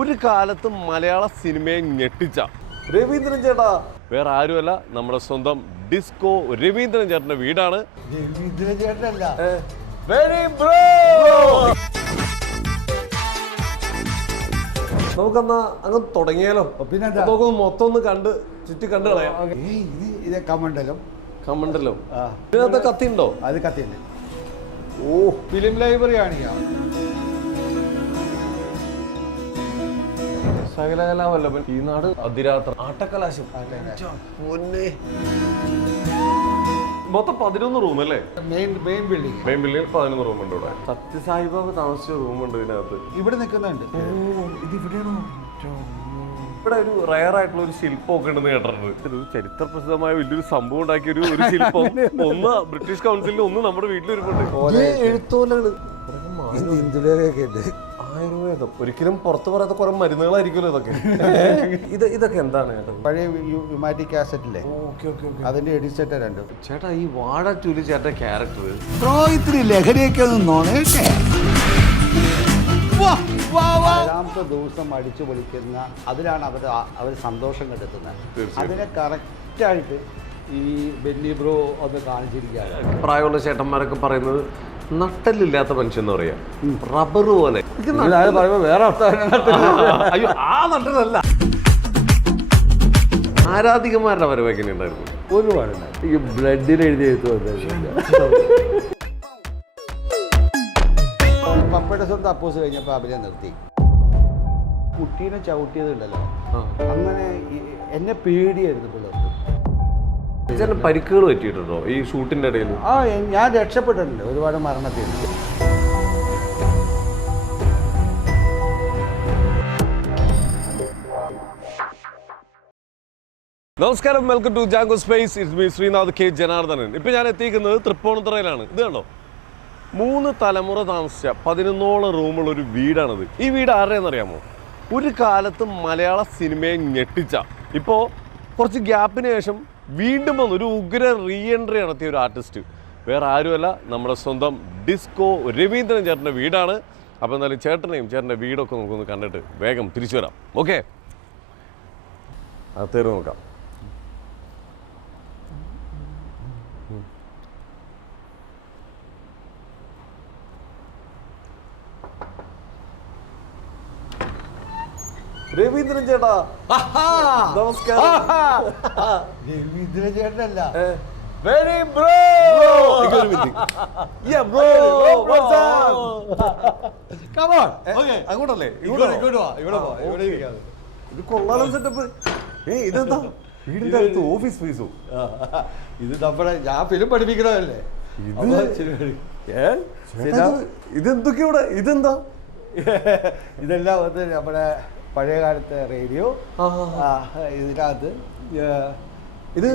ഒരു കാലത്ത് മലയാള സിനിമയെ ഞെട്ടിച്ച രവീന്ദ്രൻ ചേട്ടാ വേറെ ആരുമല്ല, നമ്മുടെ സ്വന്തം ഡിസ്കോ രവീന്ദ്രൻ ചേട്ടന്റെ വീടാണ്. രവീന്ദ്രൻ ചേട്ടനല്ല, നമുക്കെന്നാ അങ്ങ് തുടങ്ങിയാലോ? പിന്നെ നമുക്കൊന്ന് മൊത്തം ഒന്ന് ചുറ്റി കണ്ടു കളയാം. ഇത് കമണ്ടലം. കമണ്ടലോ? ഇതിനകത്ത് കത്തിയുണ്ടോ? അത് കത്തിയുണ്ട്. ഓ, ഫിലിം ലൈബ്രറി കാണിക്കാം. സകലകലാവല്ലഭൻ, ഈ നാട്, അതിരാത്ര, ആട്ടക്കലാശം. മൊത്തം 11 റൂം അല്ലേ? Main building. Main building 11 room ഉണ്ട്. ഇവിടെ സത്യസായിബാബ താമസിച്ച റൂമുണ്ട് ഇതിനകത്ത്. ഇവിടെ നിൽക്കുന്നുണ്ട്. ഇത് ഇവിടെയാണോ? ഇവിടെ ഒരു റയർ ആയിട്ടുള്ള ഒരു ശില്പമൊക്കെ ഉണ്ടെന്ന് കേട്ടിട്ടുണ്ട്. ഒരു ചരിത്ര പ്രസിദ്ധമായ വലിയൊരു സംഭവം ഉണ്ടാക്കിയ ഒരു ശില്പം ഒന്ന് ബ്രിട്ടീഷ് കൗൺസിലിൽ, ഒന്ന് നമ്മുടെ വീട്ടിലൊരുപ്പുണ്ട്. എഴുത്തോലകള് ആയുർവേദം. ഒരിക്കലും പുറത്ത് പറയാത്ത കുറെ മരുന്നുകളായിരിക്കുമല്ലോ ഇതൊക്കെ. ഇതൊക്കെ എന്താണ്? പഴയ യുമാറ്റിക് ആസറ്റില്ലേ, അതിന്റെ എഡിറ്റ് രണ്ട്. ചേട്ടാ, ഈ വാഴ ടൂല് ചേട്ടന്റെ ക്യാരക്ടർ ഇത്തിരി ലഹരിയൊക്കെ രണ്ടാമത്തെ ദിവസം അടിച്ചു പൊളിക്കുന്ന, അതിലാണ് അവർ സന്തോഷം കണ്ടെത്തുന്നത്. അതിനെ കറക്റ്റായിട്ട് ഈ ബെന്നി ബ്രോ ഒന്ന് കാണിച്ചിരിക്കുകയാണ്. പ്രായമുള്ള ചേട്ടന്മാരൊക്കെ പറയുന്നത് നട്ടലില്ലാത്ത മനുഷ്യൻ എന്ന് പറയാം, റബ്ബർ പോലെ. വേറെ അയ്യോ, ആ നട്ടലല്ല. ആരാധികമാരുടെ വരവ് എങ്ങനെ ഉണ്ടായിരുന്നു? ഒരുപാടുണ്ടായിരുന്നു. ഈ ബ്ലഡിൽ എഴുതി പപ്പയുടെ സ്വന്തം അപ്പോസ് കഴിഞ്ഞപ്പോൾ അഭിനയം നിർത്തി. കുട്ടീനെ ചവിട്ടിയതുണ്ടല്ലോ, അങ്ങനെ എന്നെ പേടിയായിരുന്നു പിള്ളേർക്ക്. ചില പരിക്കുകൾ പറ്റിയിട്ടുണ്ടോ ഈ ഷൂട്ടിന്റെ ഇടയിൽ? ഞാൻ രക്ഷപ്പെട്ടിട്ടുണ്ട് ഒരുപാട് മരണത്തിൽ. നമസ്കാരം, welcome to Django space. It's me Sreenath K Janardhanan. ഇപ്പം ഞാൻ എത്തിയിരിക്കുന്നത് തൃപ്പൂണിത്തുറയിലാണ്. ഇത് കണ്ടോ, 3 തലമുറ താമസിച്ച 11ഓളം റൂമുള്ള ഒരു വീടാണിത്. ഈ വീട് ആരുടെയെന്നറിയാമോ? ഒരു കാലത്ത് മലയാള സിനിമയെ ഞെട്ടിച്ച, ഇപ്പോൾ കുറച്ച് ഗ്യാപ്പിന് ശേഷം വീണ്ടും വന്ന് ഒരു ഉഗ്ര റീ എൻട്രി നടത്തിയ ഒരു ആർട്ടിസ്റ്റ് വേറെ ആരുമല്ല, നമ്മുടെ സ്വന്തം ഡിസ്കോ രവീന്ദ്രൻ ചേട്ടൻ്റെ വീടാണ്. അപ്പോൾ എന്തായാലും ചേട്ടനെയും ചേട്ടൻ്റെ വീടൊക്കെ നമുക്കൊന്ന് കണ്ടിട്ട് വേഗം തിരിച്ചു വരാം. ഓക്കെ, അകത്തേറി നോക്കാം. രവീന്ദ്രൻ ചേട്ടാ, നമസ്കാരം. രവീന്ദ്രൻ ചേട്ടനല്ല, അങ്ങോട്ടല്ലേ? ഇത് കൊള്ളാലോ സെറ്റപ്പ്. ഇതെന്താ വീടിന്റെ അടുത്ത് ഓഫീസ് സ്പേസോ? ഇത് നമ്മുടെ ഞാൻ ഫിലിം പഠിപ്പിക്കണമല്ലേ. ഇതെന്തൊക്കെയാ ഇവിടെ? ഇതെന്താ? ഇതെല്ലാം വന്ന് നമ്മുടെ പഴയ കാലത്തെ റേഡിയോ, ഇതിനകത്ത് ഇത്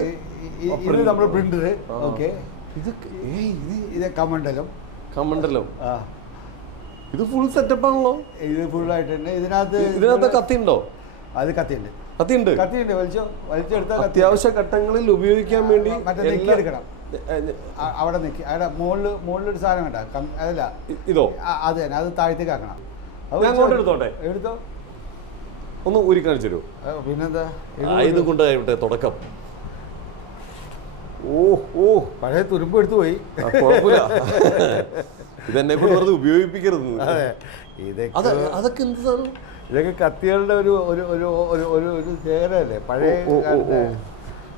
നമ്മുടെ പ്രിന്റർ. ഓക്കെ, ഇത് കമണ്ടലം. ഇത് ഫുൾ സെറ്റപ്പ് ആണല്ലോ. ഇത് ഫുള്ളായിട്ട് തന്നെ. ഇതിനകത്ത് കത്തിയുണ്ടോ? അത് കത്തിയുണ്ട്. വലിച്ചെടുത്താൽ അത്യാവശ്യ ഘട്ടങ്ങളിൽ ഉപയോഗിക്കാൻ വേണ്ടി എടുക്കണം. അവിടെ നിൽക്കി, അവിടെ മുകളിലൊരു സാധനം വേണ്ട, അതല്ല ഇതോ? അത് തന്നെ, അത് താഴത്തേക്ക് ആക്കണം. എടുത്തോട്ടെ, എടുത്തോ, ഒന്ന് ഊരി കാണിച്ചു തരൂ. പിന്നെന്താ ഇത് കൊണ്ടായിട്ടെ തുടക്കം. പഴയ തുരുമ്പ് എടുത്തു പോയി. കുഴപ്പമില്ല, ഇതെന്നെ കൊണ്ട് വെറുതെ ഉപയോഗിപ്പിക്കരുത്. അതൊക്കെ എന്ത് സാധനം? ഇതൊക്കെ കത്തികളുടെ ഒരു ശേഖരമല്ലേ, പഴയ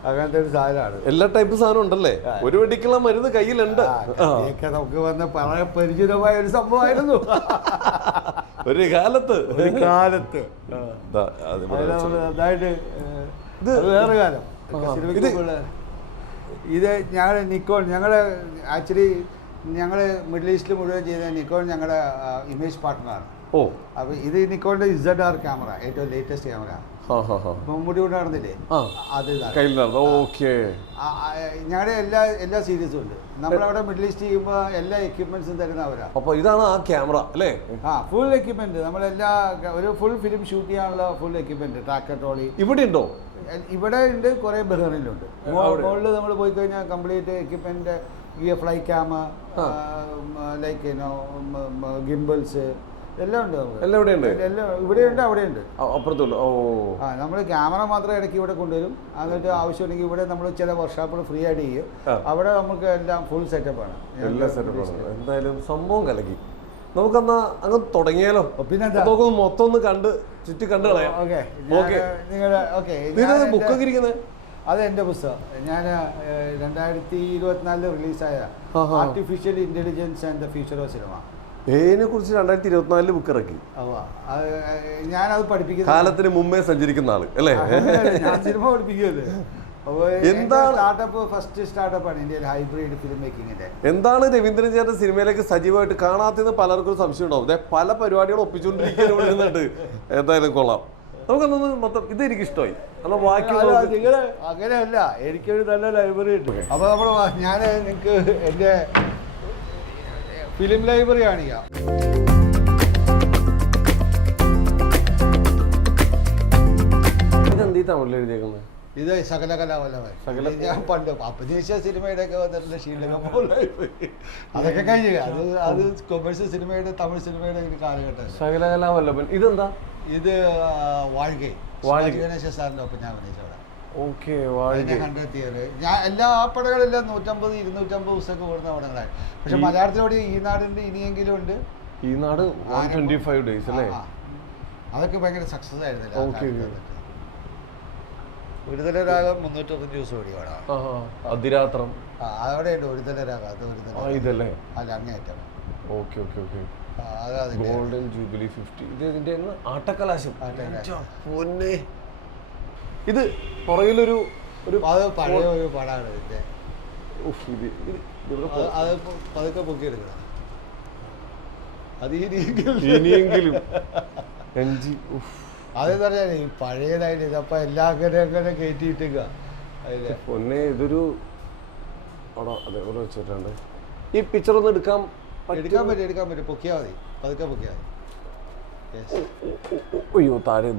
അങ്ങനത്തെ ഒരു സാധനമാണ്. എല്ലാ ടൈപ്പ് സാധനം ഉണ്ടല്ലേ? ഒരു വെടിക്കുള്ള മരുന്ന് കയ്യിലുണ്ട്. നമുക്ക് വന്ന പഴയ പരിചിതമായ ഒരു സംഭവമായിരുന്നു ഒരു കാലത്ത്. അതായിട്ട് ഇത് വേറെ കാലം. ഇത് ഞങ്ങളുടെ നിക്കോൺ, ആക്ച്വലി ഞങ്ങൾ മിഡിൽ ഈസ്റ്റിൽ മുഴുവൻ ചെയ്ത നിക്കോൺ ഞങ്ങളുടെ ഇമേജ് പാർട്ട്ണറാണ്. അപ്പൊ ഇത് നിക്കോണിന്റെ ZR ക്യാമറ, ഏറ്റവും ലേറ്റസ്റ്റ് ക്യാമറ. മമ്മൂട്ടി കൊണ്ട് നടന്നില്ലേ, അത് ഞങ്ങളുടെ എല്ലാ സീരീസും ഉണ്ട്. നമ്മളവിടെ മിഡിൽ ഈസ്റ്റ് ചെയ്യുമ്പോൾ എല്ലാ എക്യുപ്മെന്റ്സും തരുന്ന അവരാ. അപ്പൊ ഇതാണ് ആ ക്യാമറ അല്ലേ? Full equipment. നമ്മളെല്ലാ ഒരു ഫുൾ ഫിലിം ഷൂട്ട് ചെയ്യാനുള്ള ഫുൾ എക്യുപ്മെന്റ്, ട്രാക്കർ ട്രോളി ഇവിടെ ഉണ്ടോ? ഇവിടെ ഉണ്ട്, കുറെ ബഹ്റിനിലുണ്ട്. മുകളിൽ നമ്മൾ പോയി കഴിഞ്ഞാൽ കംപ്ലീറ്റ് എക്യുപ്മെന്റ്, ഫ്ലൈ ക്യാമ, ലൈക്ക് ഗിംബിൾസ്, എല്ലാം ഉണ്ട് നമുക്ക്. എല്ലാം ഇവിടെ ഉണ്ട്. എല്ലാം ഇവിടെയുണ്ട്, അവിടെയുണ്ട്. അപ്പുറത്തുണ്ട്. ഓ ആ, നമ്മൾ ക്യാമറ മാത്രം ഇടയ്ക്ക് ഇവിടെ കൊണ്ടുവരും. എന്നിട്ട് ആവശ്യമുണ്ടെങ്കിൽ ഇവിടെ നമ്മൾ ചില വർക്ക്ഷോപ്പുകൾ ഫ്രീ ആയിട്ട് ചെയ്യും. അവിടെ നമുക്ക് എല്ലാം ഫുൾ സെറ്റപ്പാണ്. എല്ലാ സെറ്റപ്പാണ്. എന്തായാലും സംഭവം കലക്കി. നമുക്കെന്നാ അങ്ങ് തുടങ്ങിയാലോ? പിന്നെ നമുക്കൊന്ന് മൊത്തം ഒന്ന് ചുറ്റി കണ്ടു കളയാം. നിങ്ങളുടെ ബുക്കൊക്കെ ഇരിക്കുന്നത്? അത് എൻ്റെ പുസ്തകം. ഞാൻ 2024 റിലീസായ artificial intelligence and the future of cinema. ഇതിനെ കുറിച്ച് 2024 ബുക്ക് ഇറക്കി. ഞാനത് പഠിപ്പിക്കുന്നു. കാലത്തിന് മുമ്പേ സഞ്ചരിക്കുന്ന ആള് അല്ലേ? ഞാൻ സിനിമ പഠിപ്പിക്കുകയല്ലേ. ഫസ്റ്റ് സ്റ്റാർട്ടപ്പാണ് ഇന്ത്യയിൽ ഹൈബ്രിഡ് ഫിലിം മേക്കിങ്ങിന്റെ. എന്താണ് രവീന്ദ്രൻ ചേട്ടൻ സിനിമയിലേക്ക് സജീവമായിട്ട് കാണാത്തതെന്ന് പലർക്കും സംശയം ഉണ്ടാവും. പല പരിപാടികളും ഒപ്പിച്ചുകൊണ്ടിരിക്കുന്നുണ്ട്. എന്തായാലും കൊള്ളാം. നമുക്കൊന്ന് മൊത്തം ഇത് എനിക്ക് ഇഷ്ടമായി. അങ്ങനെയല്ല, എനിക്കൊരു നല്ല ലൈബ്രറി ഉണ്ട്. അപ്പൊ ഞാൻ നിങ്ങൾക്ക് എന്റെ ഫിലിം ലൈബ്രറി കാണിക്കാം. ഇതെന്തീ തമിഴിൽ എഴുതിയേക്കുന്നത്? ഇത് സകലകലാവല്ലഭൻ. ഞാൻ പണ്ട് അഭിനയിച്ച സിനിമയുടെ ഒക്കെ വന്നിട്ടുണ്ട്. അതൊക്കെ കഴിഞ്ഞു. അത് കൊമേഴ്സ്യൽ സിനിമയുടെ, തമിഴ് സിനിമയുടെ ഒരു കാലഘട്ടം. സകലകലാവല്ലഭൻ ഇതെന്താ? ഇത് വാഴകൈ ഗണേശ സാറിന്റെ ഒപ്പം ഞാൻ അഭിനയിച്ചവിടെ. ഞാൻ എല്ലാ പടങ്ങളെല്ലാം 150-250 ദിവസമൊക്കെ ഓടുന്ന പടങ്ങളായി. പക്ഷെ മലയാളത്തിലോട് ഈ നാടിന്റെ ഇനിയെങ്കിലും ഉണ്ട്. ഈ നാട് 125 days അല്ലേ? അതൊക്കെ ഭയങ്കര സക്സസ് ആയിരുന്നില്ല. ഒരുതല രാഗം 365 ദിവസം ഓടിയോടാ. അതിരാത്രം അവിടെ ഉണ്ട്. ഒരുതല രാഗം അത് ഇതല്ലേ? അല്ല, അങ്ങേറ്റം. Golden jubilee 50. ഇത് ഇതിന്റെ ആട്ടക്കലാശം. ഇത് പുറകിലൊരു അത് പഴയ ഒരു പടമാണ്. ഇതിന്റെ അത് പതുക്കെ പൊക്കിയെടുക്കണം. അത് ഇനിയെങ്കിലും അതെന്ന് പറഞ്ഞാൽ പഴയതായിട്ട് ഇതപ്പോ എല്ലാ അങ്ങനെ കയറ്റിയിട്ടേക്ക. പൊന്നെ ഇതൊരു അതേപോലെ വെച്ചിട്ടുണ്ട്. ഈ പിക്ചർ ഒന്ന് എടുക്കാൻ പറ്റും. പൊക്കിയാൽ മതി, പതുക്കെ പൊക്കിയാൽ മതി. അയ്യോ, താഴെ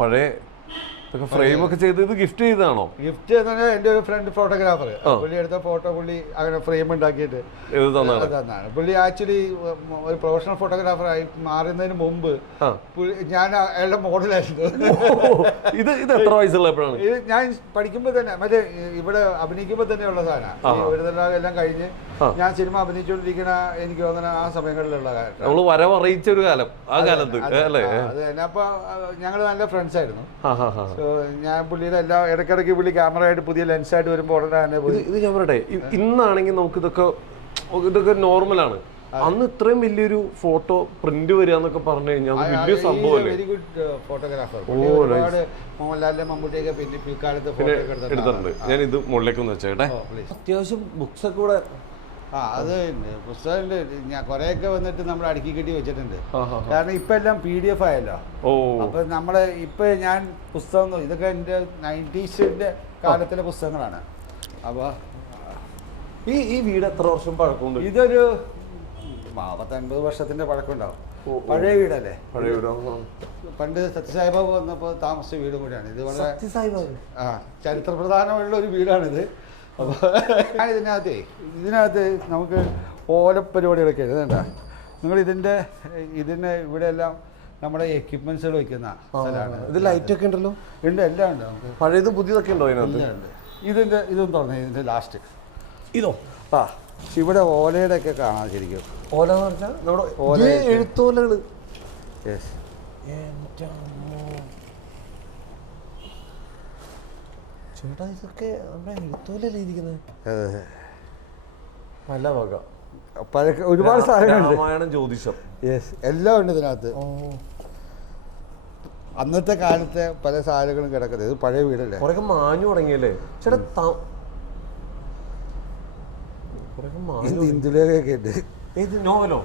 പഴയ ഫ്രെയിം ഒക്കെ ചെയ്ത് ഇത് ഗിഫ്റ്റ് ചെയ്തതാണോ? ഗിഫ്റ്റ് എന്ന് പറഞ്ഞാൽ എൻ്റെ ഒരു ഫ്രണ്ട് ഫോട്ടോഗ്രാഫർ, പുള്ളി എടുത്ത ഫോട്ടോ പുള്ളി അങ്ങനെ ഫ്രെയിം ഉണ്ടാക്കിയിട്ട് തന്നാണ്. പുള്ളി ആക്ച്വലി ഒരു പ്രൊഫഷണൽ ഫോട്ടോഗ്രാഫറായി മാറുന്നതിന് മുമ്പ് ഞാൻ അയാളുടെ മോഡലായിരുന്നു. ഇത് എത്ര വയസ്സുള്ളപ്പോഴാണ്? ഇത് ഞാൻ പഠിക്കുമ്പോൾ തന്നെ, മറ്റേ ഇവിടെ അഭിനയിക്കുമ്പോൾ തന്നെയുള്ള സാധനമാണ്. ഇവിടുത്തെ എല്ലാം കഴിഞ്ഞ് ഞാൻ സിനിമ അഭിനയിച്ചുകൊണ്ടിരിക്കുന്ന, എനിക്ക് തോന്നുന്ന ആ സമയങ്ങളിലുള്ള കാലത്ത് നമ്മള് വരവറിയിച്ച ഒരു കാലം, ആ കാലത്ത് അല്ലേ? അത് തന്നെ. അപ്പൊ ഞങ്ങൾ നല്ല ഫ്രണ്ട്സ് ആയിരുന്നു. ഞാൻ പുള്ളിയുടെ എല്ലാ ഇടയ്ക്കിടയ്ക്ക് പുള്ളി ക്യാമറ ആയിട്ട് പുതിയ ലെൻസായിട്ട് വരുമ്പോൾ ഉടനെ തന്നെ ഇത് ഞാൻ പറയട്ടെ, ഇന്നാണെങ്കിൽ നമുക്ക് ഇതൊക്കെ നോർമലാണ്. അന്ന് ഇത്രയും വലിയൊരു ഫോട്ടോ പ്രിന്റ് വരിക എന്നൊക്കെ പറഞ്ഞു കഴിഞ്ഞാൽ വലിയ സംഭവമല്ലേ? Very good photographer. ഒരുപാട് മോഹൻലാലിന്റെ മമ്മൂട്ടിയൊക്കെ പിന്നെ പിൽക്കാലത്ത് ഫോട്ടോ എടുത്തിട്ടുണ്ട്. ഞാൻ ഇത് മുകളിലേക്ക് ഒന്ന് വെച്ചേട്ടെ. അത്യാവശ്യം ബുക്സ് ഒക്കെ കൂടെ അത് പുസ്തകമുണ്ട്. ഞാൻ കുറെയൊക്കെ വന്നിട്ട് നമ്മൾ അടുക്കി കെട്ടി വെച്ചിട്ടുണ്ട്. കാരണം ഇപ്പൊ എല്ലാം PDF ആയല്ലോ. അപ്പൊ നമ്മളെ ഇപ്പൊ ഞാൻ പുസ്തകം ഇതൊക്കെ എൻ്റെ 90s കാലത്തിലെ പുസ്തകങ്ങളാണ്. അപ്പൊ ഈ വീട് എത്ര വർഷം പഴക്കമുണ്ട്? ഇതൊരു 50-50 വർഷത്തിന്റെ പഴക്കമുണ്ടാവും. പഴയ വീടല്ലേ? പഴയ വീട്. പണ്ട് സത്യസായിബാബു വന്നപ്പോൾ താമസിച്ച വീടും കൂടിയാണ് ഇത്. വളരെ ചരിത്രപ്രധാനമുള്ള ഒരു വീടാണിത്. അപ്പോൾ ഇതിനകത്ത് നമുക്ക് ഓലപ്പരിപാടികളൊക്കെ ഇതുണ്ട. നിങ്ങൾ ഇതിൻ്റെ ഇവിടെ എല്ലാം നമ്മുടെ എക്യുപ്മെന്റ്സുകൾ വയ്ക്കുന്ന സ്ഥലമാണ്. ഇത് ലൈറ്റ് ഒക്കെ ഉണ്ടല്ലോ? ഉണ്ട്, എല്ലാം ഉണ്ട്. നമുക്ക് പഴയത് പുതിയതൊക്കെ ഉണ്ടോ ഇതിനകത്ത്? ഇതും തുറന്നു. ഇതിൻ്റെ ലാസ്റ്റ് ഇതോ ഇവിടെ ഓലയുടെ ഒക്കെ കാണാൻ ശരിക്കും. ഓല എന്ന് പറഞ്ഞാൽ നമ്മുടെ എഴുത്തോലകൾ. യെസ്. ചേട്ടാ, ഇതൊക്കെ നമ്മുടെ എഴുത്തോലല്ലേ ഇരിക്കുന്നത്? പല വക ഒരുപാട് സാധനങ്ങളുണ്ട്. രാമായണം, ജ്യോതിഷം, യെസ്, എല്ലാം ഉണ്ട് ഇതിനകത്ത്. അന്നത്തെ കാലത്തെ പല സാധനങ്ങളും കിടക്കുന്നത്. ഇത് പഴയ വീടല്ലേ? കുറെ മാഞ്ഞു തുടങ്ങിയല്ലേ ചേട്ടാ? ഇന്ദുലേഖയൊക്കെ ഉണ്ട്. ഏത് നോവലോ?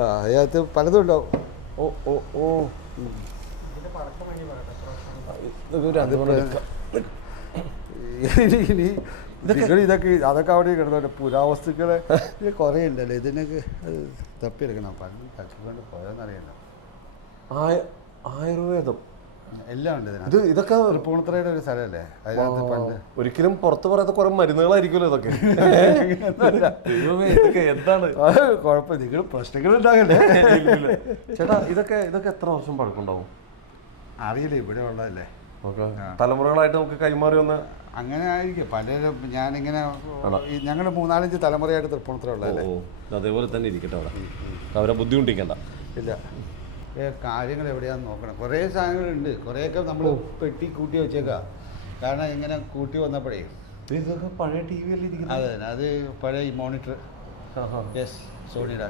അതിനകത്ത് പലതും ഉണ്ടാവും. ഇതൊക്കെ അവിടെ കിടന്നോട്ടെ. പുരാവസ്തുക്കളെ കുറേ ഉണ്ടല്ലോ. ഇതിനൊക്കെ തപ്പിയെടുക്കണം. പണ്ട് തപ്പിക്കൊണ്ട് പോയോന്നറിയില്ല. ആയുർവേദം എല്ലാം ഉണ്ട് ഇതിനകത്ത്. ഇതൊക്കെ തൃപ്പൂണിത്തുറയുടെ ഒരു സ്ഥലമല്ലേ അതിനകത്ത് പണ്ട്. ഒരിക്കലും പുറത്ത് പറയാത്ത കുറെ മരുന്നുകളായിരിക്കുമല്ലോ ഇതൊക്കെ. ഇതൊക്കെ എന്താണ് കുഴപ്പം, നിങ്ങൾ പ്രശ്നങ്ങൾ ഉണ്ടാകല്ലേ. ചേട്ടാ ഇതൊക്കെ എത്ര വർഷം പഴക്കമുണ്ടാവും? അറിയില്ല, ഇവിടെ ഉള്ളതല്ലേ. തലമുറകളായിട്ട് നമുക്ക് കൈമാറി വന്ന അങ്ങനെ ആയിരിക്കും പലരും. ഞാനിങ്ങനെ ഞങ്ങൾ 3-4 തലമുറയായിട്ട് തൃപ്പൂണിത്തുറ ഉള്ളതല്ലേ. അതേപോലെ തന്നെ ഇരിക്കട്ടെ അവിടെ, അവരെ ബുദ്ധിമുട്ടിക്കണ്ട. ഇല്ല, കാര്യങ്ങൾ എവിടെയാണെന്ന് നോക്കണം. കുറേ സാധനങ്ങളുണ്ട്, കുറേയൊക്കെ നമ്മൾ പെട്ടി കൂട്ടി വെച്ചേക്കാം. കാരണം ഇങ്ങനെ കൂട്ടി വന്നപ്പോഴേ ഇതൊക്കെ പഴയ ടി വി അല്ലേ ഇരിക്കുന്നത്? അതെ, അത് പഴയ മോണിറ്റർ. യെസ്, സോണിയുടെ.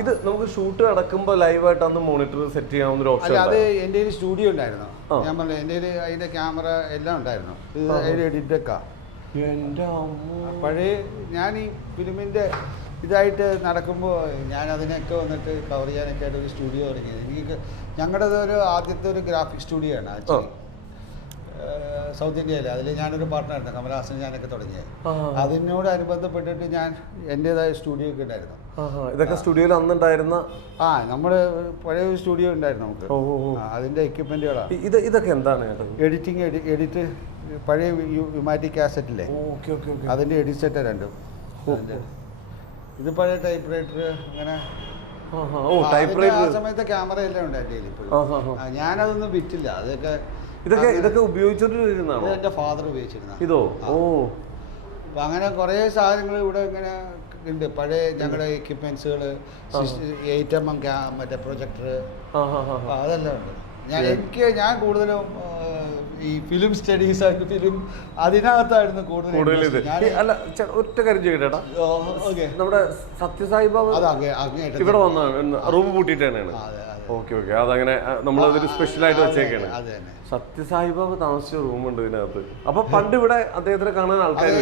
ഇത് നമുക്ക് ഷൂട്ട് നടക്കുമ്പോൾ ലൈവായിട്ട് അന്ന് മോണിറ്റർ സെറ്റ് ചെയ്യാവുന്ന ഒരു ഓപ്ഷൻ. അല്ല, അത് എൻ്റെ ഒരു സ്റ്റുഡിയോ ഉണ്ടായിരുന്നു. ഞാൻ പറഞ്ഞത് എൻ്റെ അതിൻ്റെ ക്യാമറ എല്ലാം ഉണ്ടായിരുന്നു. ഇത് അതിൻ്റെ എഡിറ്റൊക്കെ പഴയ ഞാൻ ഈ ഫിലിമിൻ്റെ ഇതായിട്ട് നടക്കുമ്പോൾ ഞാൻ അതിനൊക്കെ വന്നിട്ട് കവർ ചെയ്യാനൊക്കെ ആയിട്ട് ഒരു സ്റ്റുഡിയോ തുടങ്ങിയത്. എനിക്ക് ഞങ്ങളുടേത് ഒരു ആദ്യത്തെ ഒരു ഗ്രാഫിക് സ്റ്റുഡിയോ ആണ് ആക്ച്വലി, സൗത്ത് ഇന്ത്യയിൽ. അതിൽ ഞാനൊരു പാർട്ട്ണറായിരുന്നു, കമലഹാസൻ, ഞാനൊക്കെ തുടങ്ങിയത്. അതിനോടനുബന്ധപ്പെട്ടിട്ട് ഞാൻ എൻ്റേതായ സ്റ്റുഡിയോ ഒക്കെ ഉണ്ടായിരുന്നു. ഇതൊക്കെ സ്റ്റുഡിയോയിൽ അന്നുണ്ടായിരുന്ന നമ്മുടെ പഴയ ഒരു സ്റ്റുഡിയോ ഉണ്ടായിരുന്നു നമുക്ക്. അതിൻ്റെ എക്യുപ്മെൻറ്റുകളാണ് ഇതൊക്കെ. എന്താണ് എഡിറ്റ് പഴയ യുമാറ്റിക് കാസറ്റില്ലേ, അതിൻ്റെ എഡിറ്റ് സെറ്റ് രണ്ടും. ഇത് പഴയ ടൈപ്പ് റൈറ്റർ. അങ്ങനെ ആ സമയത്തെ ക്യാമറ എല്ലാം ഉണ്ട് എൻ്റെ കയ്യിൽ. ഞാനതൊന്നും വിറ്റില്ല. ഇതൊക്കെ ഉപയോഗിച്ചോണ്ടിരുന്നതാണ് എൻ്റെ ഫാദർ ഉപയോഗിച്ചിരുന്നത്. ഇതോ? അപ്പം അങ്ങനെ കുറേ സാധനങ്ങൾ ഇവിടെ ഇങ്ങനെ ഉണ്ട്. പഴയ ഞങ്ങളുടെ എക്യുപ്മെൻസുകൾ, 8mm മറ്റേ പ്രൊജക്ടർ, അതെല്ലാം ഉണ്ട്. ഞാൻ കൂടുതലും ഈ ഫിലിം സ്റ്റഡീസ് ആയിട്ട് ഫിലിം അതിനകത്തായിരുന്നു കൂടുതൽ. അല്ല, ഒറ്റ കാര്യം ചെയ്യട്ടെ, നമ്മുടെ സത്യസായി ബാബ ഇവിടെ വന്നാണ് റൂം പൂട്ടിയിട്ടാണ്. ഓക്കെ, അതങ്ങനെ നമ്മളതൊരു സ്പെഷ്യലായിട്ട് വെച്ചേക്കാണ്. സത്യസായിബാബ താമസിച്ച റൂമുണ്ട് ഇതിനകത്ത്. അപ്പൊ പണ്ട് ഇവിടെ അദ്ദേഹത്തിനെ കാണാൻ ആൾക്കാർ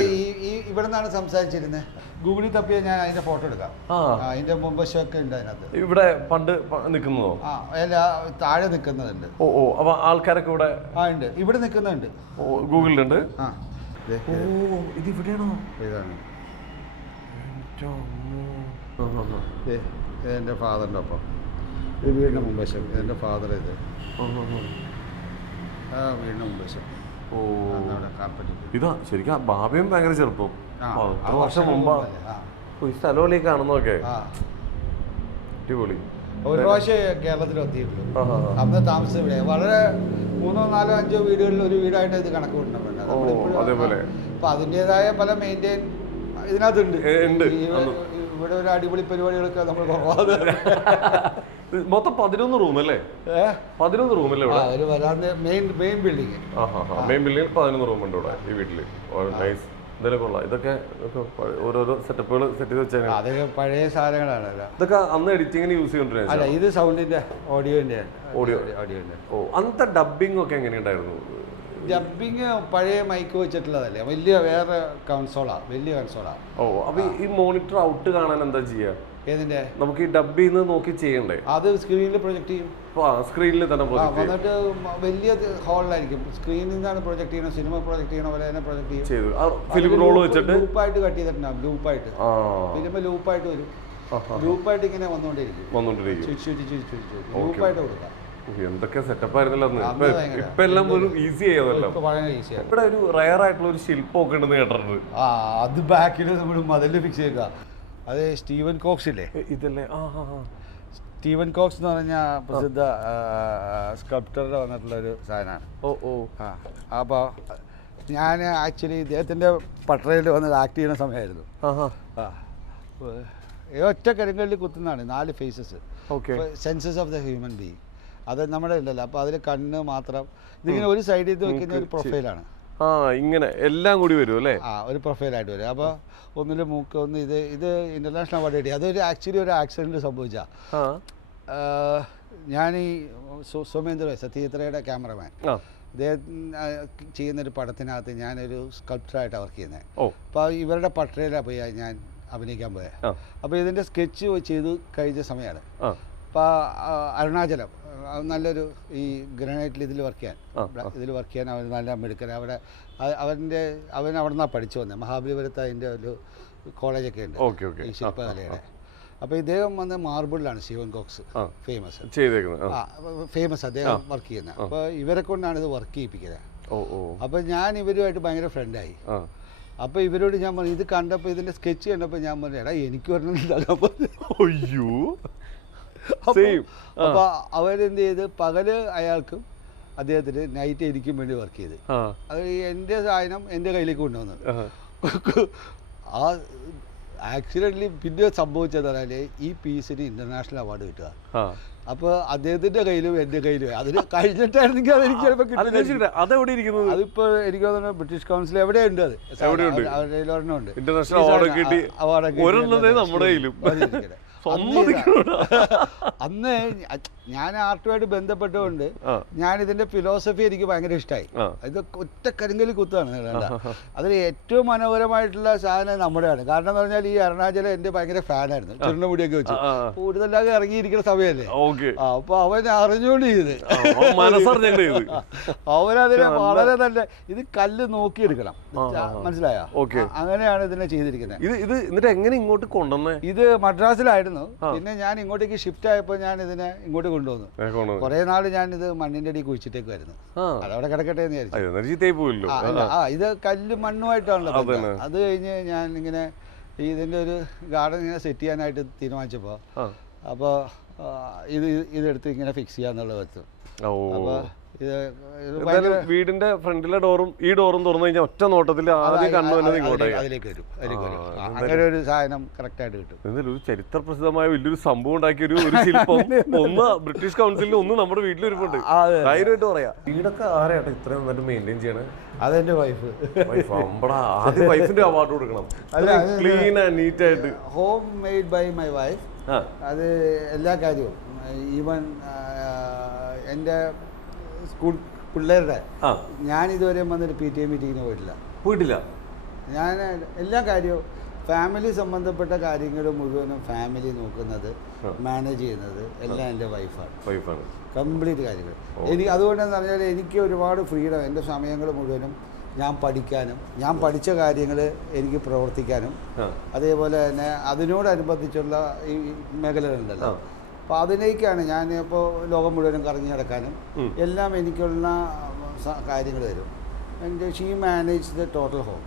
ഇവിടെ നിന്നാണ് സംസാരിച്ചിരുന്നത്. ഗൂഗിളിൽ തപ്പിയ ഞാൻ അതിന്റെ ഫോട്ടോ എടുക്കാം. അതിന്റെ മുമ്പശമൊക്കെ ഉണ്ട് അതിനകത്ത്. ഇവിടെ പണ്ട് നിൽക്കുന്നതോ? അല്ല, താഴെ നിൽക്കുന്നതുണ്ട്. അപ്പൊ ആൾക്കാരൊക്കെ ഇവിടെ ഉണ്ട്, ഇവിടെ നിൽക്കുന്നുണ്ട്. ഗൂഗിളിലുണ്ട്. ഇത് ഇവിടെയാണോ? ഇതാണ് എൻ്റെ ഫാദറിൻ്റെ ഒപ്പം. ഇത് വീടിൻ്റെ മുമ്പശം, എൻ്റെ ഫാദർ. ഇത് വീടിൻ്റെ മുമ്പശം. ഇതാ ശരിക്കും ബാബയും ഭയങ്കര ചെറുപ്പം, 3 വർഷം മുമ്പാ ഈ സ്ഥലമല്ലേ കാണുന്നതൊക്കെ. അടിപൊളി. ഒരു പ്രാവശ്യം കേരളത്തിൽ എത്തിയിട്ടുള്ളൂ. അന്ന് താമസം ഇവിടെ വളരെ 3, 4, 5 വീടുകളിൽ ഒരു വീടായിട്ട് ഇത് കണക്ക് കൂട്ടുന്നുണ്ട്. അതേപോലെ അപ്പൊ അതിൻ്റെതായ പല മെയിൻറ്റെയിൻ ഇതിനകത്തുണ്ട്. ഇവിടെ ഒരു അടിപൊളി പരിപാടികളൊക്കെ നമ്മൾ കുറവാതെ. മൊത്തം 11 റൂം അല്ലേ? 11 റൂമല്ലേ ഇവിടെ? ഒരു വരാതെ main building. Main building 11 room ഉണ്ട് ഇവിടെ ഈ വീട്ടില്. നൈസ്. ഇതൊക്കെ കൊള്ളാം. ഇതൊക്കെ ഓരോരോ സെറ്റപ്പുകൾ സെറ്റ് ചെയ്ത് വെച്ചാൽ അതൊക്കെ പഴയ സാധനങ്ങളാണ്. ഇതൊക്കെ അന്ന് എഡിറ്റിങ്ങിന് യൂസ് ചെയ്തോണ്ടിരുന്നത്. അല്ല, ഇത് സൗണ്ടിന്റെ ഓഡിയോന്റെ. അന്നത്തെ ഡബിങ് ഒക്കെ എങ്ങനെയുണ്ടായിരുന്നു? ഡബിങ് പഴയ മൈക്ക് വെച്ചിട്ടുള്ളതല്ലേ, വലിയ വേറെ വലിയ കൺസോളാ. അപ്പൊ ഈ മോണിറ്റർ ഔട്ട് കാണാൻ എന്താ ചെയ്യാ? ഏതിന്റെ? നമുക്ക് ഈ ഡബ് നോക്കി ചെയ്യണ്ടേ? അത് സ്ക്രീനിൽ പ്രൊജക്ട് ചെയ്യും. സ്ക്രീനിൽ തന്നെ വന്നിട്ട് വലിയ ഹാളിലായിരിക്കും. സ്ക്രീനിൽ നിന്നാണ് പ്രൊജക്ട് ചെയ്യുന്നത്. സിനിമ പ്രൊജക്ട് ചെയ്യണ പോലെ തന്നെ പ്രൊജക്ട് ചെയ്യും. ഫിലിം റോൾ വെച്ചിട്ട് ലൂപ്പായിട്ട് കട്ട് ചെയ്തിട്ടുണ്ടാവും. ലൂപ്പായിട്ട് ഫിലിം ലൂപ്പായിട്ട് വരും. ലൂപ്പായിട്ട് ഇങ്ങനെ വന്നുകൊണ്ടിരിക്കും. ലൂപ്പായിട്ട് കൊടുക്കാം. എന്തൊക്കെ സെറ്റപ്പ് ആയിരുന്നല്ലോ അന്ന്. ഇപ്പൊ എല്ലാം ഒരു ഈസി ആയതല്ലോ. ഇവിടെ ഒരു റയർ ആയിട്ടുള്ള ഒരു ശില്പമൊക്കെ ഉണ്ടെന്ന് കേട്ടിട്ടുണ്ട്. അത് ബാക്കിൽ നമ്മൾ മതിലിൽ ഫിക്സ് ചെയ്യുക. അത് സ്റ്റീവൻ കോക്സ് ഇല്ലേ? ഇതല്ലേ? സ്റ്റീവൻ കോക്സ് എന്ന് പറഞ്ഞാൽ പ്രസിദ്ധ സ്കൾപ്റ്ററിൽ വന്നിട്ടുള്ള ഒരു സാധനമാണ്. അപ്പോൾ ഞാൻ ആക്ച്വലി ഇദ്ദേഹത്തിൻ്റെ പട്ടറയിൽ വന്ന് ആക്ട് ചെയ്യുന്ന സമയമായിരുന്നു. ഒറ്റ കരിങ്കല്ലിൽ കുത്തുന്നതാണ് 4 phases, senses of the human being. അത് നമ്മുടെ ഉണ്ടല്ലോ. അപ്പോൾ അതിൽ കണ്ണ് മാത്രം ഇതിങ്ങനെ ഒരു സൈഡിൽ നിന്ന് വയ്ക്കുന്ന ഒരു പ്രൊഫൈലാണ്. ഇങ്ങനെ എല്ലാം കൂടി വരും അല്ലേ? ഒരു പ്രൊഫൈലായിട്ട് വരും. അപ്പോൾ ഒന്നിൽ മൂക്ക്, ഒന്ന് ഇത് ഇന്റർനാഷണൽ അവാർഡ് കിട്ടി. അതൊരു ആക്ച്വലി ഒരു ആക്സിഡൻറ്റ് സംഭവിച്ചാൽ ഞാൻ ഈ സോമേന്ദ്ര സത്യജിത്രയുടെ ക്യാമറമാൻ, അദ്ദേഹം ചെയ്യുന്നൊരു പടത്തിനകത്ത് ഞാനൊരു സ്കൾപ്റ്ററായിട്ടാണ് വർക്ക് ചെയ്യുന്നത്. അപ്പോൾ ഇവരുടെ പട്ടറയിലാണ് പോയി ഞാൻ അഭിനയിക്കാൻ പോയത്. അപ്പോൾ ഇതിൻ്റെ സ്കെച്ച് ചെയ്ത് കഴിഞ്ഞ സമയമാണ്. അപ്പോൾ അരുണാചലം നല്ലൊരു ഈ ഗ്രാനൈറ്റിൽ ഇതിൽ വർക്ക് ചെയ്യാൻ അവൻ നല്ല മിടുക്കൻ. അവൻ അവിടെ നിന്നാണ് പഠിച്ചു വന്നത്. മഹാബലിപുരത്ത് അതിൻ്റെ ഒരു കോളേജൊക്കെ ഉണ്ട് ഈ ശില്പകലയുടെ. അപ്പോൾ ഇദ്ദേഹം വന്ന് മാർബിളിലാണ് ശിവൻ കോക്സ് ഫേമസ് ഫേമസ് അദ്ദേഹം വർക്ക് ചെയ്യുന്നത്. അപ്പോൾ ഇവരെ കൊണ്ടാണ് ഇത് വർക്ക് ചെയ്യിപ്പിക്കുന്നത്. അപ്പോൾ ഞാൻ ഇവരുമായിട്ട് ഭയങ്കര ഫ്രണ്ടായി. അപ്പോൾ ഇവരോട് ഞാൻ പറഞ്ഞു, ഇത് കണ്ടപ്പോൾ ഇതിൻ്റെ സ്കെച്ച് കണ്ടപ്പോൾ ഞാൻ പറഞ്ഞു, എടാ എനിക്ക് അയ്യോ. അപ്പോൾ അവരെന്ത് ചെയ്ത് പകല് അയാൾക്കും അദ്ദേഹത്തിന് നൈറ്റ് എനിക്കും വേണ്ടി വർക്ക് ചെയ്ത് അത് എൻ്റെ സാധനം എൻ്റെ കയ്യിലേക്ക് കൊണ്ടുവന്നു. ആ ആക്സിഡൻ്റലി പിന്നെ സംഭവിച്ചത് പറഞ്ഞാൽ ഈ പീസിന് ഇൻ്റർനാഷണൽ അവാർഡ് കിട്ടുക. അപ്പോൾ അദ്ദേഹത്തിൻ്റെ കയ്യിലും എൻ്റെ കയ്യിലും അതിന് കഴിഞ്ഞിട്ടായിരുന്നെങ്കിൽ അതെനിക്ക് ചിലപ്പോൾ കിട്ടുന്നത്. അതിപ്പോൾ എനിക്ക് തോന്നുന്നു ബ്രിട്ടീഷ് കൗൺസിൽ എവിടെയുണ്ട്, അത് ഒരെണ്ണമുണ്ട് അന്ന് ഞാൻ ആർട്ടുമായിട്ട് ബന്ധപ്പെട്ടുകൊണ്ട് ഞാൻ ഇതിന്റെ ഫിലോസഫി എനിക്ക് ഭയങ്കര ഇഷ്ടമായി. ഇത് ഒറ്റ കരിങ്കല് കുത്താണ് വേണ്ട. അതിൽ ഏറ്റവും മനോഹരമായിട്ടുള്ള സാധനം നമ്മുടെയാണ്. കാരണം എന്ന് പറഞ്ഞാൽ ഈ അരുണാചലം എൻ്റെ ഭയങ്കര ഫാനായിരുന്നു. ചെറുമുടിയൊക്കെ വെച്ച് കൂടുതലാകെ ഇറങ്ങിയിരിക്കുന്ന സമയമല്ലേ. അപ്പൊ അവൻ അറിഞ്ഞുകൊണ്ട് ചെയ്ത് അവനതിനെ വളരെ നല്ല ഇത് കല്ല് നോക്കിയെടുക്കണം, മനസ്സിലായോ? അങ്ങനെയാണ് ഇതിനെ ചെയ്തിരിക്കുന്നത്. ഇത് മദ്രാസിലായിരുന്നു. പിന്നെ ഞാൻ ഇങ്ങോട്ടേക്ക് ഷിഫ്റ്റ് ആയപ്പോൾ ഞാൻ ഇതിനെ ഇങ്ങോട്ട് കൊണ്ടുവന്നു. കുറെ നാൾ ഞാൻ ഇത് മണ്ണിന്റെ അടി കുഴിച്ചിട്ടേക്കുമായിരുന്നു. അതവിടെ കിടക്കട്ടെ എന്ന് വിചാരിച്ചു. ഇത് കല്ല് മണ്ണുമായിട്ടാണല്ലോ. അത് കഴിഞ്ഞ് ഞാൻ ഇങ്ങനെ ഇതിന്റെ ഒരു ഗാർഡൻ ഇങ്ങനെ സെറ്റ് ചെയ്യാനായിട്ട് തീരുമാനിച്ചപ്പോൾ അപ്പോൾ ഇതെടുത്ത് ഇങ്ങനെ ഫിക്സ് ചെയ്യാന്നുള്ള വെച്ചു. അപ്പോൾ വീടിന്റെ ഫ്രണ്ടിലെ ഡോറും ഈ ഡോറും തുറന്നു കഴിഞ്ഞാൽ ഒറ്റ നോട്ടത്തിൽ ആദ്യം കണ്ണു അതിലേക്ക് വരും. അങ്ങനെ ഒരു സാധനം കറക്റ്റ് ആയിട്ട് കിട്ടും. എന്തായാലും ഒരു ചരിത്ര പ്രസിദ്ധമായ വലിയൊരു സംഭവം ഉണ്ടാക്കിയ ഒരു ശില്പം ഒന്ന് ബ്രിട്ടീഷ് കൗൺസിലിൽ ഒന്ന് നമ്മുടെ വീട്ടിലിരിപ്പുണ്ട്. ധൈര്യമായിട്ട് പറയാം. വീടൊക്കെ ആരെയാട്ടോ ഇത്രയും നന്നായിട്ട് മെയിൻറ്റെയിൻ ചെയ്യണേ? അതെന്റെ വൈഫ്. ആദ്യം വൈഫിന്റെ അവാർഡ് കൊടുക്കണം. ക്ലീൻ ആൻഡ് നീറ്റ് ആയിട്ട് home made by my wife. അത് എല്ലാ കാര്യവും ഈവൻ എൻ്റെ സ്കൂൾ പിള്ളേരുടെ ഞാൻ ഇതുവരെ വന്നൊരു PTA മീറ്റിങ്ങിന് പോയിട്ടില്ല. ഞാൻ എല്ലാ കാര്യവും ഫാമിലി സംബന്ധപ്പെട്ട കാര്യങ്ങൾ മുഴുവനും ഫാമിലി നോക്കുന്നത് മാനേജ് ചെയ്യുന്നത് എല്ലാം എൻ്റെ വൈഫാണ്. കംപ്ലീറ്റ് കാര്യങ്ങൾ അതുകൊണ്ടെന്ന് പറഞ്ഞാൽ എനിക്ക് ഒരുപാട് ഫ്രീഡം. എൻ്റെ സമയങ്ങൾ മുഴുവനും ഞാൻ പഠിക്കാനും ഞാൻ പഠിച്ച കാര്യങ്ങൾ എനിക്ക് പ്രവർത്തിക്കാനും അതേപോലെ തന്നെ അതിനോടനുബന്ധിച്ചുള്ള ഈ മേഖലകളുണ്ടല്ലോ. അപ്പോൾ അതിലേക്കാണ് ഞാൻ ഇപ്പോൾ ലോകം മുഴുവനും കറങ്ങി നടക്കാനും എല്ലാം എനിക്കുള്ള കാര്യങ്ങൾ തരും. എൻ്റെ she manage the total home.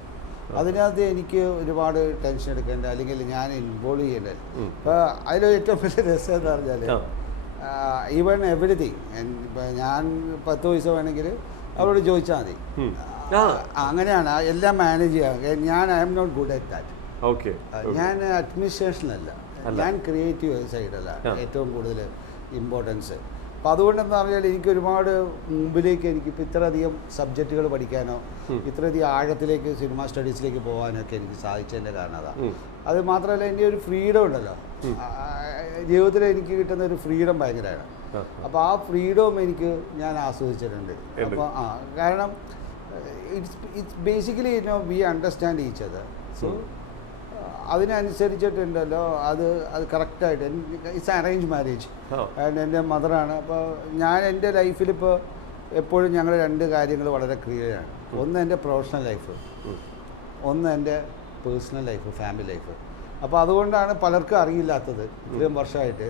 അതിനകത്ത് എനിക്ക് ഒരുപാട് ടെൻഷൻ എടുക്കേണ്ട അല്ലെങ്കിൽ ഞാൻ ഇൻവോൾവ് ചെയ്യേണ്ടത്. അപ്പോൾ അതിൽ ഏറ്റവും വലിയ രസം എന്ന് പറഞ്ഞാൽ ഈവൺ എവരിതിങ്. ഇപ്പം ഞാൻ 10 പൈസ വേണമെങ്കിൽ അവരോട് ചോദിച്ചാൽ മതി. അങ്ങനെയാണ് എല്ലാം മാനേജ് ചെയ്യാൻ. ഞാൻ I am not good at that. ഞാൻ അഡ്മിനിസ്ട്രേഷനല്ല, ഞാൻ ക്രിയേറ്റീവ് സൈഡല്ല ഏറ്റവും കൂടുതൽ ഇമ്പോർട്ടൻസ്. അപ്പോൾ അതുകൊണ്ടെന്ന് പറഞ്ഞാൽ എനിക്ക് ഒരുപാട് മുമ്പിലേക്ക് എനിക്കിപ്പോൾ ഇത്രയധികം സബ്ജക്റ്റുകൾ പഠിക്കാനോ ഇത്രയധികം ആഴത്തിലേക്ക് സിനിമ സ്റ്റഡീസിലേക്ക് പോകാനൊക്കെ എനിക്ക് സാധിച്ചതിൻ്റെ കാരണം അതാണ്. അത് മാത്രമല്ല എൻ്റെ ഒരു ഫ്രീഡം ഉണ്ടല്ലോ, ജീവിതത്തിൽ എനിക്ക് കിട്ടുന്ന ഒരു ഫ്രീഡം ഭയങ്കരമാണ്. അപ്പോൾ ആ ഫ്രീഡവും എനിക്ക് ഞാൻ ആസ്വദിച്ചിട്ടുണ്ട്. അപ്പോൾ കാരണം it's basically we understand each other. So അതിനനുസരിച്ചിട്ടുണ്ടല്ലോ അത് കറക്റ്റായിട്ട് ഇറ്റ്സ് അറേഞ്ച് മാരേജ്. ആൻഡ് എൻ്റെ മദറാണ്. അപ്പോൾ ഞാൻ എൻ്റെ ലൈഫിലിപ്പോൾ എപ്പോഴും ഞങ്ങൾ 2 കാര്യങ്ങൾ വളരെ ക്ലിയറാണ്. ഒന്ന് എൻ്റെ പ്രൊഫഷണൽ ലൈഫ്, ഒന്ന് എൻ്റെ പേഴ്സണൽ ലൈഫ്, ഫാമിലി ലൈഫ്. അപ്പോൾ അതുകൊണ്ടാണ് പലർക്കും അറിയില്ലാത്തത് ഇത്രയും വർഷമായിട്ട്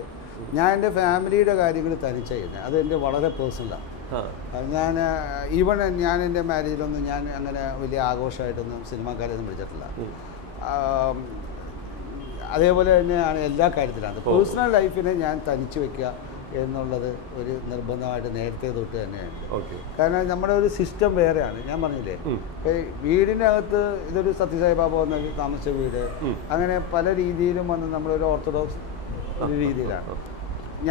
ഞാൻ എൻ്റെ ഫാമിലിയുടെ കാര്യങ്ങൾ തനിച്ച് ചെയ്യുന്നത്. അത് എൻ്റെ വളരെ പേഴ്സണലാണ്. ഞാൻ ഈവൺ ഞാൻ എൻ്റെ മാരേജിലൊന്നും ഞാൻ അങ്ങനെ വലിയ ആഘോഷമായിട്ടൊന്നും സിനിമാക്കാരെയൊന്നും വിളിച്ചിട്ടില്ല. അതേപോലെ തന്നെയാണ് എല്ലാ കാര്യത്തിലാണ്. പേഴ്സണൽ ലൈഫിനെ ഞാൻ തനിച്ച് വെക്കുക എന്നുള്ളത് ഒരു നിർബന്ധമായിട്ട് നേരത്തെ തൊട്ട് തന്നെയാണ്. കാരണം നമ്മുടെ ഒരു സിസ്റ്റം വേറെയാണ്. ഞാൻ പറഞ്ഞില്ലേ, വീടിൻ്റെ അകത്ത് ഇതൊരു സത്യസായിബാബ വന്ന താമസിച്ച വീട്, അങ്ങനെ പല രീതിയിലും വന്ന് നമ്മളൊരു ഓർത്തഡോക്സ് ഒരു രീതിയിലാണ്.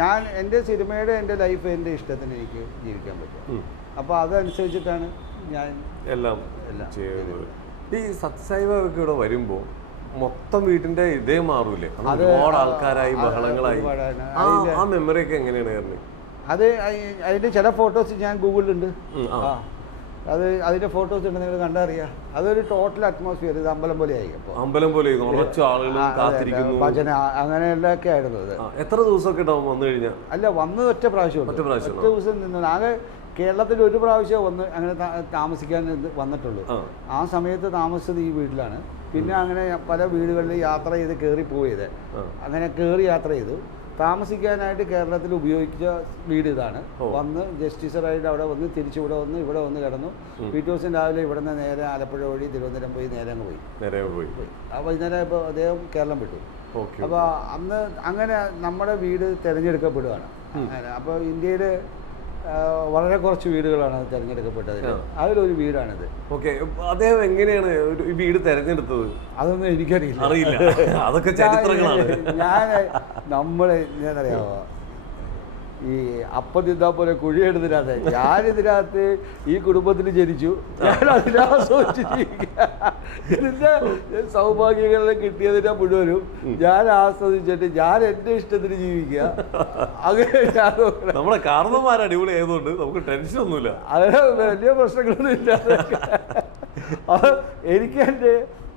ഞാൻ എൻ്റെ സിനിമയുടെ എൻ്റെ ലൈഫ് എൻ്റെ ഇഷ്ടത്തിന് എനിക്ക് ജീവിക്കാൻ പറ്റും. അപ്പോൾ അതനുസരിച്ചിട്ടാണ് ഞാൻ എല്ലാം ചെയ്യുന്നത്. ഈ സത്യസായിബാബയൊക്കെ ഇവിടെ വരുമ്പോൾ മൊത്തം വീട്ടിന്റെ ഇതേ മാറൂലേ? ഒരുപാട് ആൾക്കാരായി, ബഹളങ്ങളായി. ആ മെമ്മറി ഒക്കെ എങ്ങനെയാണ് വരുന്നത്? അത് അതിന്റെ ചില ഫോട്ടോസ് ഞാൻ ഗൂഗിളിലുണ്ട്. അതിന്റെ ഫോട്ടോസ് ഉണ്ട്, നിങ്ങൾ കണ്ടറിയാം. അതൊരു ടോട്ടൽ അറ്റ്മോസ്ഫിയർ. ഇത് അമ്പലം പോലെ ആയി. അമ്പലം പോലെ ഭജന അങ്ങനെയുള്ളതൊക്കെ ആയിരുന്നു. എത്ര ദിവസമൊക്കെ ഉണ്ടാവും വന്നു കഴിഞ്ഞാൽ? അല്ല, വന്നത് ഒറ്റ പ്രാവശ്യം, ഒറ്റ ദിവസം നിന്ന്. ആകെ കേരളത്തിൽ ഒരു പ്രാവശ്യം വന്ന് അങ്ങനെ താമസിക്കാൻ വന്നിട്ടുള്ളൂ. ആ സമയത്ത് താമസിച്ചത് ഈ വീട്ടിലാണ്. പിന്നെ അങ്ങനെ പല വീടുകളിൽ യാത്ര ചെയ്ത് കയറിപ്പോയത്. അങ്ങനെ കയറി യാത്ര ചെയ്തു. താമസിക്കാനായിട്ട് കേരളത്തിൽ ഉപയോഗിച്ച വീട് ഇതാണ്. വന്ന് ജസ്റ്റിസറായിട്ട് അവിടെ വന്ന് തിരിച്ചിവിടെ വന്ന് ഇവിടെ വന്ന് കിടന്നു. പിറ്റേ ദിവസം രാവിലെ ഇവിടെ നിന്ന് നേരെ ആലപ്പുഴ വഴി തിരുവനന്തപുരം പോയി നേരെ അങ്ങ് പോയി. അപ്പോൾ വൈകുന്നേരം ഇപ്പോൾ അദ്ദേഹം കേരളം വിട്ടു. അപ്പോൾ അന്ന് അങ്ങനെ നമ്മുടെ വീട് തിരഞ്ഞെടുക്കപ്പെടുകയാണ്. അപ്പോൾ ഇന്ത്യയിൽ വളരെ കുറച്ച് വീടുകളാണ് തിരഞ്ഞെടുക്കപ്പെട്ടത്. അതിലൊരു വീടാണിത്. ഓക്കെ, അദ്ദേഹം എങ്ങനെയാണ് ഈ വീട് തിരഞ്ഞെടുത്തത്? അതൊന്നും എനിക്കറിയില്ല, അറിയില്ല. അതൊക്കെ ചരിത്രങ്ങളാണ്. നമ്മളെ എന്താണെന്നറിയാമോ, ഈ അപ്പം തിന്നാൻ പോലെ കുഴിയെടുത്തിനകത്ത് ഞാനിതിനകത്ത് ഈ കുടുംബത്തിൽ ജനിച്ചു. ഞാൻ അതിനാസ്വദിച്ച് ജീവിക്കുക. ഇതിൻ്റെ സൗഭാഗ്യങ്ങളിൽ കിട്ടിയതിനെ മുഴുവനും ഞാൻ ആസ്വദിച്ചിട്ട് ഞാൻ എൻ്റെ ഇഷ്ടത്തിന് ജീവിക്കുക. അങ്ങനെ നമ്മുടെ കാരണന്മാർ അടിപൊളി ആയതുകൊണ്ട് നമുക്ക് ടെൻഷൻ ഒന്നുമില്ല, അതിന് വലിയ പ്രശ്നങ്ങളൊന്നും ഇല്ല. അത് എനിക്ക് എൻ്റെ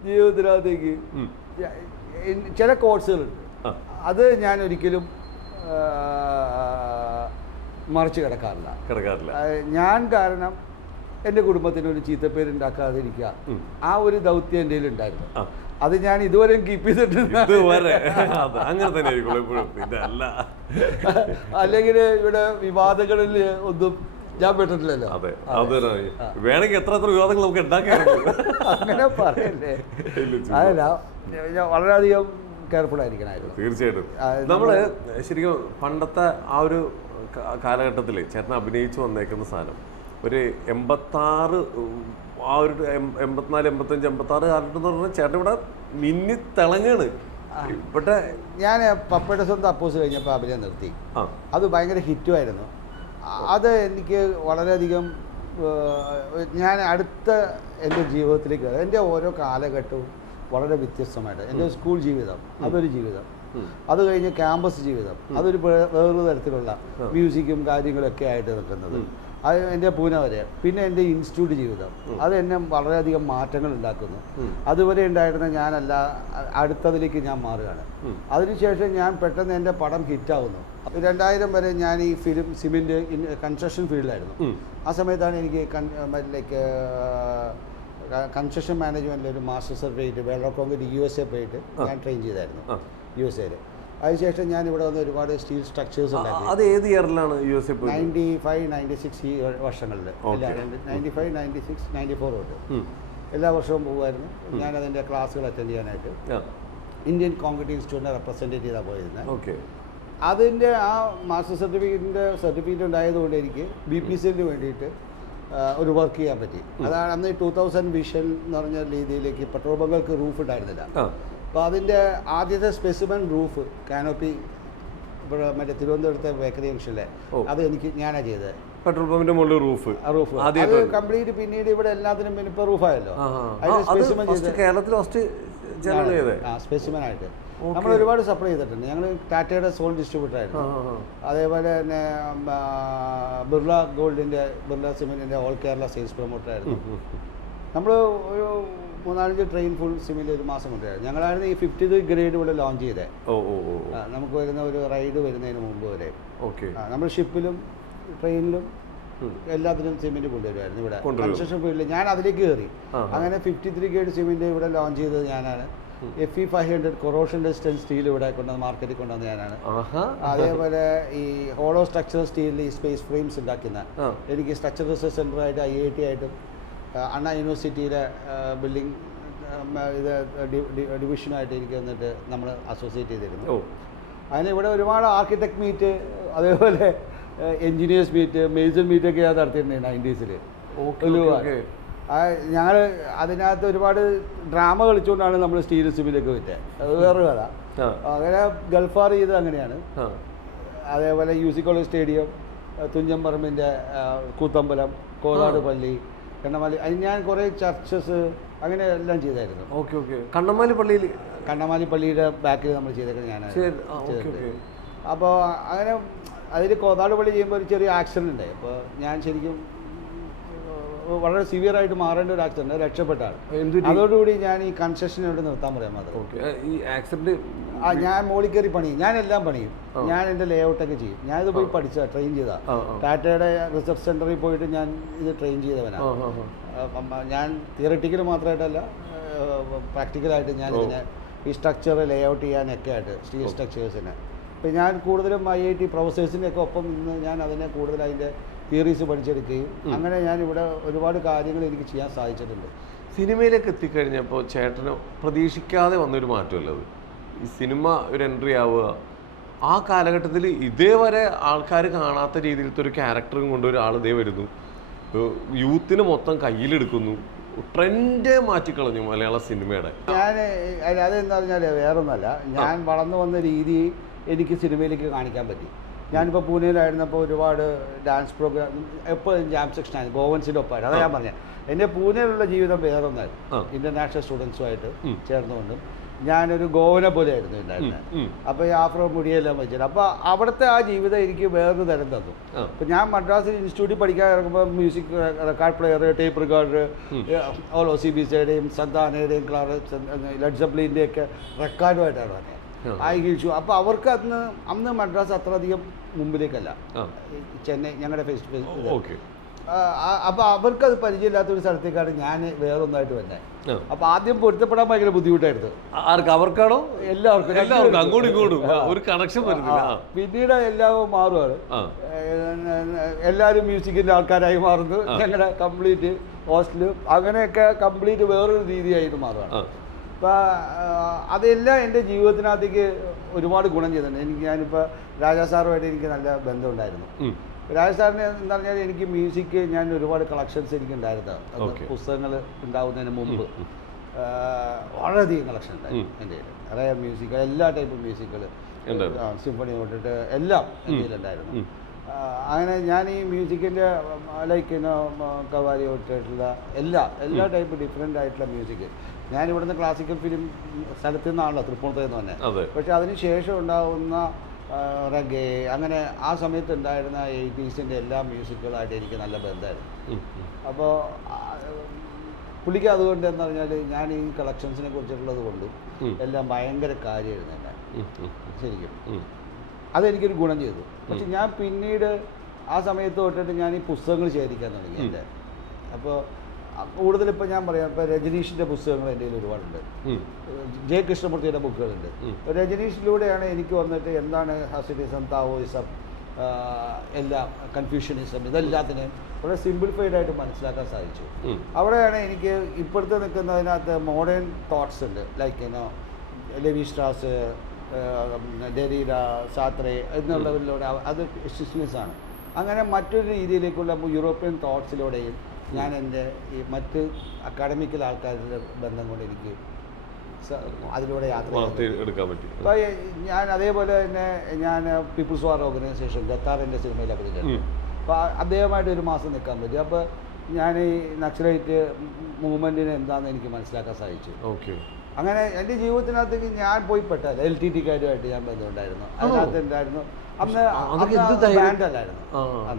ജീവിതത്തിനകത്തേക്ക് ചില കോഴ്സുകളുണ്ട്, അത് ഞാൻ ഒരിക്കലും മറിച്ച് കിടക്കാറില്ല. ഞാൻ കാരണം എൻ്റെ കുടുംബത്തിന് ഒരു ചീത്തപ്പേരുണ്ടാക്കാതിരിക്കുക, ആ ഒരു ദൗത്യം എൻ്റെ ഉണ്ടായിരുന്നു. അത് ഞാൻ ഇതുവരെയും കീപ്പ് ചെയ്തിട്ടുണ്ട്. അങ്ങനെ തന്നെ അല്ലെങ്കിൽ ഇവിടെ വിവാദങ്ങളിൽ ഒന്നും ഞാൻ പെട്ടിട്ടില്ലല്ലോ. വേണമെങ്കിൽ എത്ര വിവാദങ്ങൾ നമുക്ക് ഉണ്ടാക്കാം. അങ്ങനെ പറയല്ലേ, അതല്ല, വളരെയധികം കെയർഫുൾ ആയിരിക്കണമായിരുന്നു. തീർച്ചയായിട്ടും. നമ്മള് ശരിക്കും പണ്ടത്തെ ആ ഒരു കാലഘട്ടത്തിൽ ചേട്ടൻ അഭിനയിച്ചു വന്നേക്കുന്ന സാധനം ഒരു 86 ആ ഒരു 84, 85, 86 കാലഘട്ടം എന്ന് പറഞ്ഞാൽ ചേട്ടൻ ഇവിടെ മിന്നി തിളങ്ങാണ്. ഇവിടെ ഞാൻ പപ്പയുടെ സ്വന്തം അപ്പോസ് കഴിഞ്ഞപ്പോൾ അഭിനയം നിർത്തി. അത് ഭയങ്കര ഹിറ്റുമായിരുന്നു. അത് എനിക്ക് വളരെയധികം ഞാൻ അടുത്ത എൻ്റെ ജീവിതത്തിലേക്ക് എൻ്റെ ഓരോ കാലഘട്ടവും വളരെ വ്യത്യസ്തമായിട്ട്. എൻ്റെ സ്കൂൾ ജീവിതം അതൊരു ജീവിതം, അത് കഴിഞ്ഞ് ക്യാമ്പസ് ജീവിതം അതൊരു വേറൊരു തരത്തിലുള്ള മ്യൂസിക്കും കാര്യങ്ങളൊക്കെ ആയിട്ട് നിൽക്കുന്നത്. അത് എൻ്റെ പൂനെ വരെ. പിന്നെ എൻ്റെ ഇൻസ്റ്റിറ്റ്യൂട്ട് ജീവിതം അത് എന്നെ വളരെയധികം മാറ്റങ്ങൾ ഉണ്ടാക്കുന്നു. അതുവരെ ഉണ്ടായിരുന്ന ഞാനല്ല, അടുത്തതിലേക്ക് ഞാൻ മാറുകയാണ്. അതിനുശേഷം ഞാൻ പെട്ടെന്ന് എൻ്റെ പടം ഹിറ്റാവുന്നു. 2000 വരെ ഞാൻ ഈ സിമെൻറ്റ് കൺസ്ട്രക്ഷൻ ഫീൽഡിലായിരുന്നു. ആ സമയത്താണ് എനിക്ക് ലൈക്ക് കൺസ്ട്രക്ഷൻ മാനേജ്മെൻറ്റിൽ ഒരു master certificate world Congress USA പോയിട്ട് ഞാൻ ട്രെയിൻ ചെയ്തായിരുന്നു USA. അതിനുശേഷം ഞാൻ ഇവിടെ വന്ന് ഒരുപാട് സ്റ്റീൽ സ്ട്രക്ചേഴ്സ് ഉണ്ടാക്കി. അത് ഏത് ഇയറിലാണ് USA? 95, 96 ഈ വർഷങ്ങളിൽ. 95, 96, 94 തൊട്ട് എല്ലാ വർഷവും പോകുമായിരുന്നു. ഞാൻ അതിൻ്റെ ക്ലാസ്സുകൾ അറ്റൻഡ് ചെയ്യാനായിട്ട് ഇന്ത്യൻ കോൺക്രീറ്റ് ഇൻസ്റ്റിറ്റ്യൂട്ടിനെ റെപ്രസെൻറ്റേറ്റ് ചെയ്താൽ പോയിരുന്നത്. അതിൻ്റെ ആ മാസ്റ്റർ സർട്ടിഫിക്കറ്റ് ഉണ്ടായതുകൊണ്ട് എനിക്ക് BPCL വേണ്ടിയിട്ട് ഒരു വർക്ക് ചെയ്യാൻ പറ്റി. അതാണ് അന്ന് 2000 വിഷൻ എന്ന് പറഞ്ഞ രീതിയിലേക്ക് പെട്രോൾ ബങ്കൾക്ക് റൂഫ് ഉണ്ടായിരുന്നില്ല. അപ്പോൾ അതിൻ്റെ ആദ്യത്തെ സ്പെസിമെൻ റൂഫ് കാനോപ്പി ഇവിടെ മറ്റേ തിരുവനന്തപുരത്തെ ബേക്കറി ജംഗ്ഷനിലെ അത് ഞാനാണ് ചെയ്തത്. പെട്രോൾ പമ്പിന്റെ മുകളിൽ റൂഫ് അത് കംപ്ലീറ്റ്. പിന്നീട് ഇവിടെ എല്ലാത്തിനും പിന്നെ ഇപ്പോൾ റൂഫായല്ലോ. അതിന് സ്പെസിമെൻ ചെയ്ത് സ്പെസിമെൻ ആയിട്ട് നമ്മൾ ഒരുപാട് സപ്ലൈ ചെയ്തിട്ടുണ്ട്. ഞങ്ങൾ ടാറ്റയുടെ സോൾ ഡിസ്ട്രിബ്യൂട്ടർ ആയിരുന്നു. അതേപോലെ തന്നെ ബിർള സിമെൻറ്റിൻ്റെ ഓൾ കേരള സെയിൽസ് പ്രൊമോട്ടർ ആയിരുന്നു. നമ്മൾ ഒരു 3-4 ട്രെയിൻ ഫുൾ സിമെൻറ്റ് ഒരു മാസം കൊണ്ടായിരുന്നു. ഞങ്ങളായിരുന്നു ഈ 50th ഗ്രേഡ് ഇവിടെ ലോഞ്ച് ചെയ്തത്. നമുക്ക് വരുന്ന ഒരു റൈഡ് വരുന്നതിന് മുമ്പ് വരെ നമ്മൾ ഷിപ്പിലും ട്രെയിനിലും എല്ലാത്തിനും സിമെൻറ്റ് കൊണ്ടുവരുമായിരുന്നു ഇവിടെ കൺസ്ട്രക്ഷൻ ഫീൽഡിൽ. ഞാൻ അതിലേക്ക് കയറി. അങ്ങനെ 53 ഗ്രേഡ് സിമെൻറ്റ് ഇവിടെ ലോഞ്ച് ചെയ്തത് ഞാനാണ്. FE 500 കൊറോഷൻ റെസിസ്റ്റൻസ് സ്റ്റീൽ ഇവിടെ കൊണ്ടുവന്ന് മാർക്കറ്റിൽ കൊണ്ടുവന്ന് ഞാനാണ്. അതേപോലെ ഈ ഹോളോ സ്ട്രക്ചർ സ്റ്റീലിൽ ഈ സ്പേസ് ഫ്രെയിംസ് ഉണ്ടാക്കുന്ന എനിക്ക് സ്ട്രക്ചർ റിസർച്ച് സെൻ്ററായിട്ട് IIT ആയിട്ടും അണ്ണാ യൂണിവേഴ്സിറ്റിയിലെ ബിൽഡിംഗ് ഇത് ഡിവിഷനായിട്ട് എനിക്ക് വന്നിട്ട് നമ്മൾ അസോസിയേറ്റ് ചെയ്തിരുന്നു. അതിന് ഇവിടെ ഒരുപാട് ആർക്കിടെക്ട് മീറ്റ്, അതേപോലെ എൻജിനീയേഴ്സ് മീറ്റ്, മേസൺ മീറ്റൊക്കെ ഞാൻ നടത്തിയിട്ടുണ്ട് 90s. ഞങ്ങൾ അതിനകത്ത് ഒരുപാട് ഡ്രാമ കളിച്ചുകൊണ്ടാണ് നമ്മൾ സ്റ്റീൽ സിമിലൊക്കെ വിറ്റത്. അത് വേറൊരു കഥ. അങ്ങനെ ഗൾഫാർ ചെയ്തത് അങ്ങനെയാണ്. അതേപോലെ UC കോളേജ് സ്റ്റേഡിയം, തുഞ്ചൻ പറമ്പിൻ്റെ കൂത്തമ്പലം, കോതാട് പള്ളി, കണ്ണമാലി, അത് ഞാൻ കുറേ ചർച്ചസ് അങ്ങനെ എല്ലാം ചെയ്തായിരുന്നു. കണ്ണമാലി പള്ളിയുടെ ബാക്കിൽ നമ്മൾ ചെയ്തേക്കുന്നത് ഞാനാണ്. അപ്പോൾ അങ്ങനെ അതിൽ കോതാട് പള്ളി ചെയ്യുമ്പോൾ ഒരു ചെറിയ ആക്സിഡൻ്റ് ഉണ്ടായി. അപ്പോൾ ഞാൻ ശരിക്കും വളരെ സിവിയറായിട്ട് മാറേണ്ട ഒരു ആക്സിഡന്റ്, രക്ഷപ്പെട്ടാണ്. അതോടുകൂടി ഞാൻ ഈ കൺസ്ട്രക്ഷൻ ഇവിടെ നിർത്താൻ പറയാം. മാത്രം ഈ ആക്സിഡന്റ് ഞാൻ മോളിൽ കയറി പണിയും, ഞാൻ എല്ലാം പണിയും, ഞാൻ എൻ്റെ ലേ ഔട്ടൊക്കെ ചെയ്യും. ഞാനിത് പോയി പഠിച്ച ട്രെയിൻ ചെയ്താ ടാറ്റയുടെ റിസർച്ച് സെൻ്ററിൽ പോയിട്ട് ഞാൻ ഇത് ട്രെയിൻ ചെയ്തവനാണ്. ഞാൻ തിയററ്റിക്കൽ മാത്രമായിട്ടല്ല പ്രാക്ടിക്കലായിട്ട് ഞാൻ ഇതിനെ ഈ സ്ട്രക്ചർ ലേ ഔട്ട് ചെയ്യാനൊക്കെ ആയിട്ട് സ്റ്റീൽ സ്ട്രക്ചേഴ്സിന് ഇപ്പം ഞാൻ കൂടുതലും IIT പ്രൊഫസേഴ്സിൻ്റെയൊക്കെ ഒപ്പം നിന്ന് ഞാൻ അതിനെ കൂടുതൽ അതിൻ്റെ തിയറീസ് പഠിച്ചെടുക്കുകയും അങ്ങനെ ഞാൻ ഇവിടെ ഒരുപാട് കാര്യങ്ങൾ എനിക്ക് ചെയ്യാൻ സാധിച്ചിട്ടുണ്ട്. സിനിമയിലേക്ക് എത്തിക്കഴിഞ്ഞപ്പോൾ ചേട്ടന് പ്രതീക്ഷിക്കാതെ വന്നൊരു മാറ്റമല്ല അത്. ഈ സിനിമ ഒരു എൻട്രി ആവുക, ആ കാലഘട്ടത്തിൽ ഇതേവരെ ആൾക്കാർ കാണാത്ത രീതിയിലത്തെ ഒരു ക്യാരക്ടറും കൊണ്ട് ഒരാൾ ഇതേ വരുന്നു, യൂത്തിന് മൊത്തം കയ്യിലെടുക്കുന്നു, ട്രെൻഡ് മാറ്റിക്കളഞ്ഞു മലയാള സിനിമയുടെ. ഞാൻ അതെന്താ പറഞ്ഞാൽ വേറൊന്നുമല്ല, ഞാൻ വളർന്നു വന്ന രീതി എനിക്ക് സിനിമയിലേക്ക് കാണിക്കാൻ പറ്റി. ഞാനിപ്പോൾ പൂനെയിലായിരുന്നപ്പോൾ ഒരുപാട് ഡാൻസ് പ്രോഗ്രാം എപ്പോഴും ജാം സെക്ഷനായിരുന്നു, ഗോവൻസിൻ്റെ ഒപ്പമായിട്ട്. അതാ ഞാൻ പറഞ്ഞത്, എൻ്റെ പൂനെയിലുള്ള ജീവിതം വേറൊന്നായിരുന്നു. ഇൻ്റർനാഷണൽ സ്റ്റുഡൻസുമായിട്ട് ചേർന്നുകൊണ്ടും ഞാനൊരു ഗോവനെ പോലെ ആയിരുന്നു ഉണ്ടായിരുന്നത്. അപ്പോൾ ഈ ആഫ്രോ മുടിയെല്ലാം വെച്ചിട്ട് അപ്പോൾ അവിടുത്തെ ആ ജീവിതം എനിക്ക് വേറൊരു തരം തന്നു. അപ്പോൾ ഞാൻ മദ്രാസിൽ ഇൻസ്റ്റിറ്റ്യൂട്ടിൽ പഠിക്കാൻ ഇറങ്ങുമ്പോൾ music record player, tape recorder, all OCBCയുടെയും സന്താനയുടെയും ലെഡ് സെപ്ലിൻ്റെയൊക്കെ റെക്കോർഡുമായിട്ടാണ് പറഞ്ഞത്. ആയിച്ചു. അപ്പോൾ അവർക്ക് അന്ന് മദ്രാസ് അത്ര അധികം മുമ്പിലേക്കല്ല, ചെന്നൈ ഞങ്ങളുടെ ഫേസ് ടു ഫേസ്. അപ്പോൾ അവർക്കത് പരിചയമില്ലാത്തൊരു സ്ഥലത്തേക്കാണ് ഞാൻ വേറൊന്നായിട്ട് വന്നത്. അപ്പോൾ ആദ്യം പൊരുത്തപ്പെടാൻ ഭയങ്കര ബുദ്ധിമുട്ടായിരുന്നു. അവർക്കാണോ? എല്ലാവർക്കും അങ്ങോട്ടും ഇങ്ങോട്ടും ഒരു കണക്ഷൻ വരുന്നില്ല. പിന്നീട് എല്ലാവരും മാറുകയാണ്, എല്ലാവരും മ്യൂസിക്കിൻ്റെ ആൾക്കാരായി മാറുന്നു. ഞങ്ങളുടെ കംപ്ലീറ്റ് ഹോസ്റ്റലും അങ്ങനെയൊക്കെ കംപ്ലീറ്റ് വേറൊരു രീതിയായിട്ട് മാറുകയാണ്. അപ്പോൾ അതെല്ലാം എൻ്റെ ജീവിതത്തിനകത്തേക്ക് ഒരുപാട് ഗുണം ചെയ്തിട്ടുണ്ട്. ഞാനിപ്പോൾ രാജാ സാറുമായിട്ട് എനിക്ക് നല്ല ബന്ധമുണ്ടായിരുന്നു. രാജാ സാറിന് എന്താ പറഞ്ഞാൽ എനിക്ക് മ്യൂസിക് ഞാൻ ഒരുപാട് കളക്ഷൻസ് എനിക്ക് ഉണ്ടായിരുന്നു. പുസ്തകങ്ങൾ ഉണ്ടാവുന്നതിന് മുമ്പ് വളരെയധികം കളക്ഷൻ ഉണ്ടായിരുന്നു എൻ്റെ കയ്യിൽ. നിറയെ മ്യൂസിക്, എല്ലാ ടൈപ്പ് മ്യൂസിക്കുകൾ, സിംഫണി തൊട്ടിട്ട് എല്ലാം എൻ്റെ കയ്യിലുണ്ടായിരുന്നു. അങ്ങനെ ഞാൻ ഈ മ്യൂസിക്കിൻ്റെ ലൈക്ക് കവാലി തൊട്ടിട്ടുള്ള എല്ലാ ടൈപ്പ് ഡിഫറെൻ്റ് ആയിട്ടുള്ള മ്യൂസിക് ഞാൻ ഇവിടുന്ന് ക്ലാസിക്കൽ ഫിലിം സ്ഥലത്ത് നിന്നാണല്ലോ തൃപ്പൂണിത്തുറയിൽ നിന്ന് തന്നെ. പക്ഷെ അതിന് ശേഷം ഉണ്ടാവുന്ന റഗേ അങ്ങനെ ആ സമയത്ത് ഉണ്ടായിരുന്ന 80s എല്ലാ മ്യൂസിക്കുകളായിട്ട് എനിക്ക് നല്ല ബന്ധമായിരുന്നു. അപ്പോൾ പുള്ളിക്ക് അതുകൊണ്ട് എന്താ പറഞ്ഞാൽ ഞാൻ ഈ കളക്ഷൻസിനെ കുറിച്ചിട്ടുള്ളത് കൊണ്ടും എല്ലാം ഭയങ്കര കാര്യമായിരുന്നു എന്നെ ശരിക്കും. അതെനിക്കൊരു ഗുണം ചെയ്തു. പക്ഷെ ഞാൻ പിന്നീട് ആ സമയത്ത് തൊട്ടിട്ട് ഞാൻ ഈ പുസ്തകങ്ങൾ ശേഖരിക്കാൻ തുടങ്ങി എൻ്റെ. അപ്പോൾ കൂടുതലിപ്പോൾ ഞാൻ പറയാം, ഇപ്പോൾ രജനീഷിൻ്റെ പുസ്തകങ്ങൾ എൻ്റെ കയ്യിൽ ഒരുപാടുണ്ട്, ജെ കൃഷ്ണമൂർത്തിയുടെ ബുക്കുകളുണ്ട്. രജനീഷിലൂടെയാണ് എനിക്ക് വന്നിട്ട് എന്താണ് ഹസിഡിസം, താവോയിസം, എല്ലാം കൺഫ്യൂഷനിസം, ഇതെല്ലാത്തിനെയും വളരെ സിംപ്ലിഫൈഡ് ആയിട്ട് മനസ്സിലാക്കാൻ സാധിച്ചു. അവിടെയാണ് എനിക്ക് ഇപ്പോഴത്തെ നിൽക്കുന്നതിനകത്ത് മോഡേൺ തോട്ട്സ് ഉണ്ട്, ലൈക്ക് ലെവി സ്ട്രാസ്, ഡെരീഡ, സാത്രേ എന്നുള്ളവരിലൂടെ അത് എക്സിസ്റ്റൻസാണ്. അങ്ങനെ മറ്റൊരു രീതിയിലേക്കുള്ള യൂറോപ്യൻ തോട്ട്സിലൂടെയും ഞാൻ എൻ്റെ ഈ മറ്റ് അക്കാഡമിക്കൽ ആൾക്കാരുടെ ബന്ധം കൊണ്ട് എനിക്ക് അതിലൂടെ യാത്ര എടുക്കാൻ പറ്റി. അപ്പോൾ ഞാൻ അതേപോലെ തന്നെ ഞാൻ പീപ്പിൾസ് വാർ ഓർഗനൈസേഷൻ ഗത്താറിൻ്റെ സിനിമയിൽ അഭിനയിച്ചിട്ടുണ്ട്. അപ്പോൾ അദ്ദേഹമായിട്ട് ഒരു മാസം നിൽക്കാൻ പറ്റി. അപ്പോൾ ഞാൻ ഈ നക്സലൈറ്റ് മൂവ്മെൻറ്റിന് എന്താണെന്ന് എനിക്ക് മനസ്സിലാക്കാൻ സാധിച്ചു. അങ്ങനെ എൻ്റെ ജീവിതത്തിനകത്തേക്ക് ഞാൻ പോയി പെട്ടാൽ LTTക്കാരുമായിട്ട് ഞാൻ ബന്ധമുണ്ടായിരുന്നു. അതിനകത്ത് ഉണ്ടായിരുന്നു അന്ന്